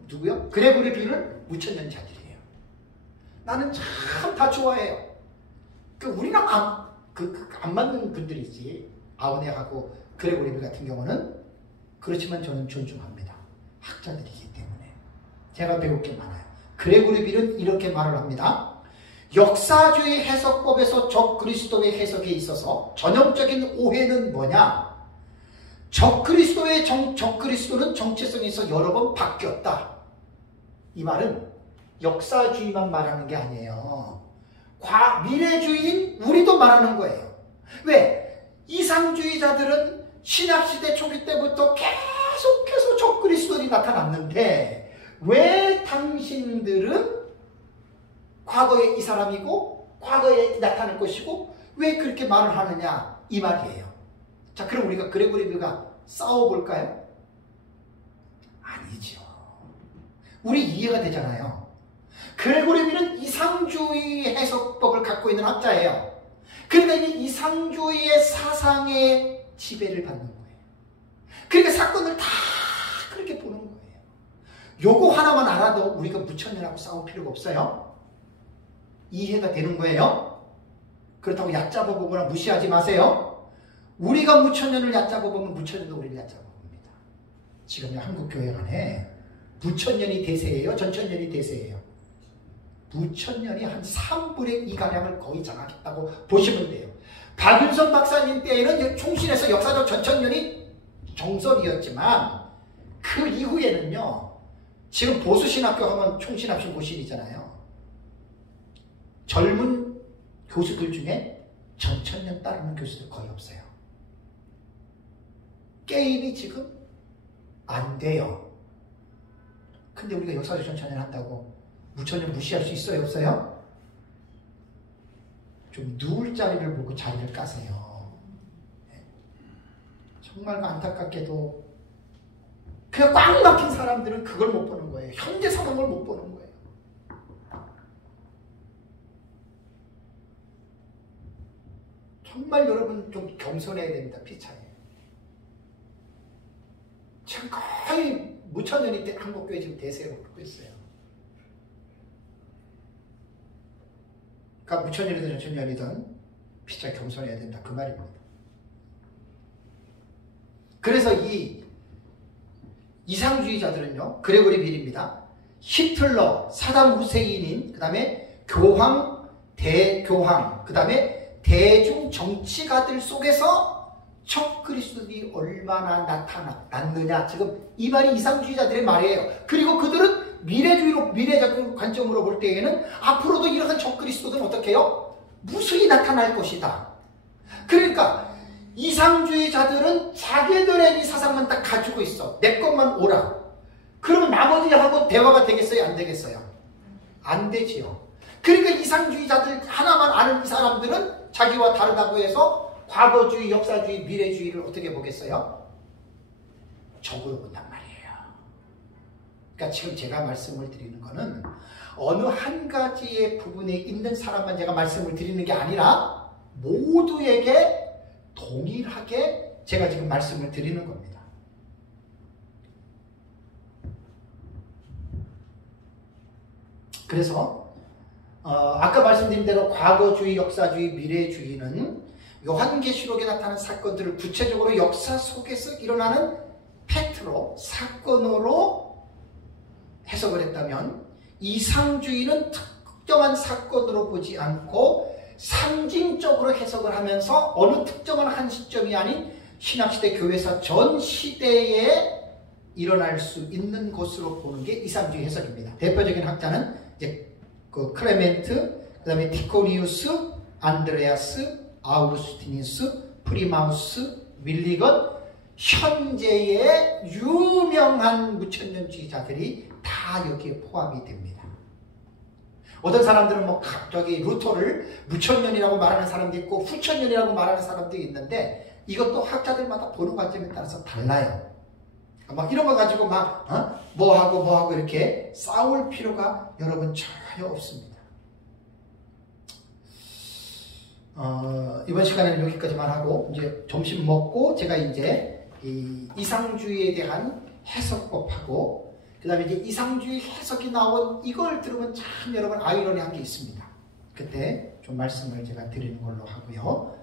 누구요? 그레고리 빌은 무천년자들이에요. 나는 참 다 좋아해요. 우리랑 안 맞는 분들이지. 아우네하고 그레고리 빌 같은 경우는. 그렇지만 저는 존중합니다. 학자들이기 때문에. 제가 배울 게 많아요. 그레고리 빌은 이렇게 말을 합니다. 역사주의 해석법에서 적그리스도의 해석에 있어서 전형적인 오해는 뭐냐? 적그리스도는 정체성에서 여러 번 바뀌었다. 이 말은 역사주의만 말하는 게 아니에요. 미래주의인 우리도 말하는 거예요. 왜? 이상주의자들은 신약시대 초기 때부터 계속해서 적그리스도인이 나타났는데 왜 당신들은 과거에 이 사람이고 과거에 나타날 것이고 왜 그렇게 말을 하느냐 이 말이에요. 자, 그럼 우리가 그레고리 빌과 싸워볼까요? 아니죠. 우리 이해가 되잖아요. 그레고리 빌은 이상주의 해석법을 갖고 있는 학자예요. 그러니까 이 이상주의의 사상의 지배를 받는 거예요. 그러니까 사건을 다 그렇게 보는 거예요. 요거 하나만 알아도 우리가 무천년하고 싸울 필요가 없어요. 이해가 되는 거예요. 그렇다고 얕잡아 보거나 무시하지 마세요. 우리가 무천년을 얕잡아 보면 무천년도 우리를 얕잡아 봅니다. 지금 한국 교회 안에 부천년이 대세예요? 전천년이 대세예요? 부천년이 한 3분의 2가량을 거의 장악했다고 보시면 돼요. 박윤선 박사님 때에는 총신에서 역사적 전천년이 정설이었지만 그 이후에는요. 지금 보수신학교 하면 총신합심 고신이잖아요. 젊은 교수들 중에 전천년 따르는 교수들 거의 없어요. 게임이 지금 안 돼요. 근데 우리가 역사적 전천년 한다고 무천년 무시할 수 있어요? 없어요? 좀 누울 자리를 보고 자리를 까세요. 정말 안타깝게도 그냥 꽉 막힌 사람들은 그걸 못 보는 거예요. 현재 상황을 못 보는 거예요. 정말 여러분 좀 겸손해야 됩니다. 피차에. 지금 거의 무천년이 때 한국교회 지금 대세로 오르고 있어요. 그러니까 무천년이든 전천년이든 피차에 겸손해야 된다. 그 말입니다. 그래서 이 이상주의자들은요. 그레고리 빌입니다. 히틀러, 사담 후세인인, 그 다음에 교황, 대교황, 그 다음에 대중 정치가들 속에서 첫 그리스도들이 얼마나 나타났느냐. 지금 이 말이 이상주의자들의 말이에요. 그리고 그들은 미래적 관점으로 볼 때에는 앞으로도 이러한 첫 그리스도들은 어떻게 해요? 무수히 나타날 것이다. 그러니까 이상주의자들은 자기들의 이 사상만 딱 가지고 있어. 내 것만 오라. 그러면 나머지하고 대화가 되겠어요? 안 되겠어요? 안 되지요. 그러니까 이상주의자들 하나만 아는 이 사람들은 자기와 다르다고 해서 과거주의, 역사주의, 미래주의를 어떻게 보겠어요? 적으로 본단 말이에요. 그러니까 지금 제가 말씀을 드리는 거는 어느 한 가지의 부분에 있는 사람만 제가 말씀을 드리는 게 아니라 모두에게 동일하게 제가 지금 말씀을 드리는 겁니다. 그래서 아까 말씀드린 대로 과거주의, 역사주의, 미래주의는 요한계시록에 나타나는 사건들을 구체적으로 역사 속에서 일어나는 팩트로, 사건으로 해석을 했다면 이상주의는 특정한 사건으로 보지 않고 상징적으로 해석을 하면서 어느 특정한 한 시점이 아닌 신학시대 교회사 전 시대에 일어날 수 있는 것으로 보는 게 이상주의 해석입니다. 대표적인 학자는 이제 그 클레멘트, 그 다음에 티코니우스, 안드레아스, 아우구스티누스, 프리마우스, 윌리건, 현재의 유명한 무천년주의자들이 다 여기에 포함이 됩니다. 어떤 사람들은 뭐 갑자기 루터를 무천년이라고 말하는 사람도 있고 후천년이라고 말하는 사람도 있는데 이것도 학자들마다 보는 관점에 따라서 달라요. 막 이런 거 가지고 막 뭐하고 이렇게 싸울 필요가 여러분 전혀 없습니다. 이번 시간에는 여기까지만 하고 이제 점심 먹고 제가 이제 이 이상주의에 대한 해석법하고 그 다음에 이제 이상주의 해석이 나온 이걸 들으면 참 여러분 아이러니한 게 있습니다. 그때 좀 말씀을 제가 드리는 걸로 하고요.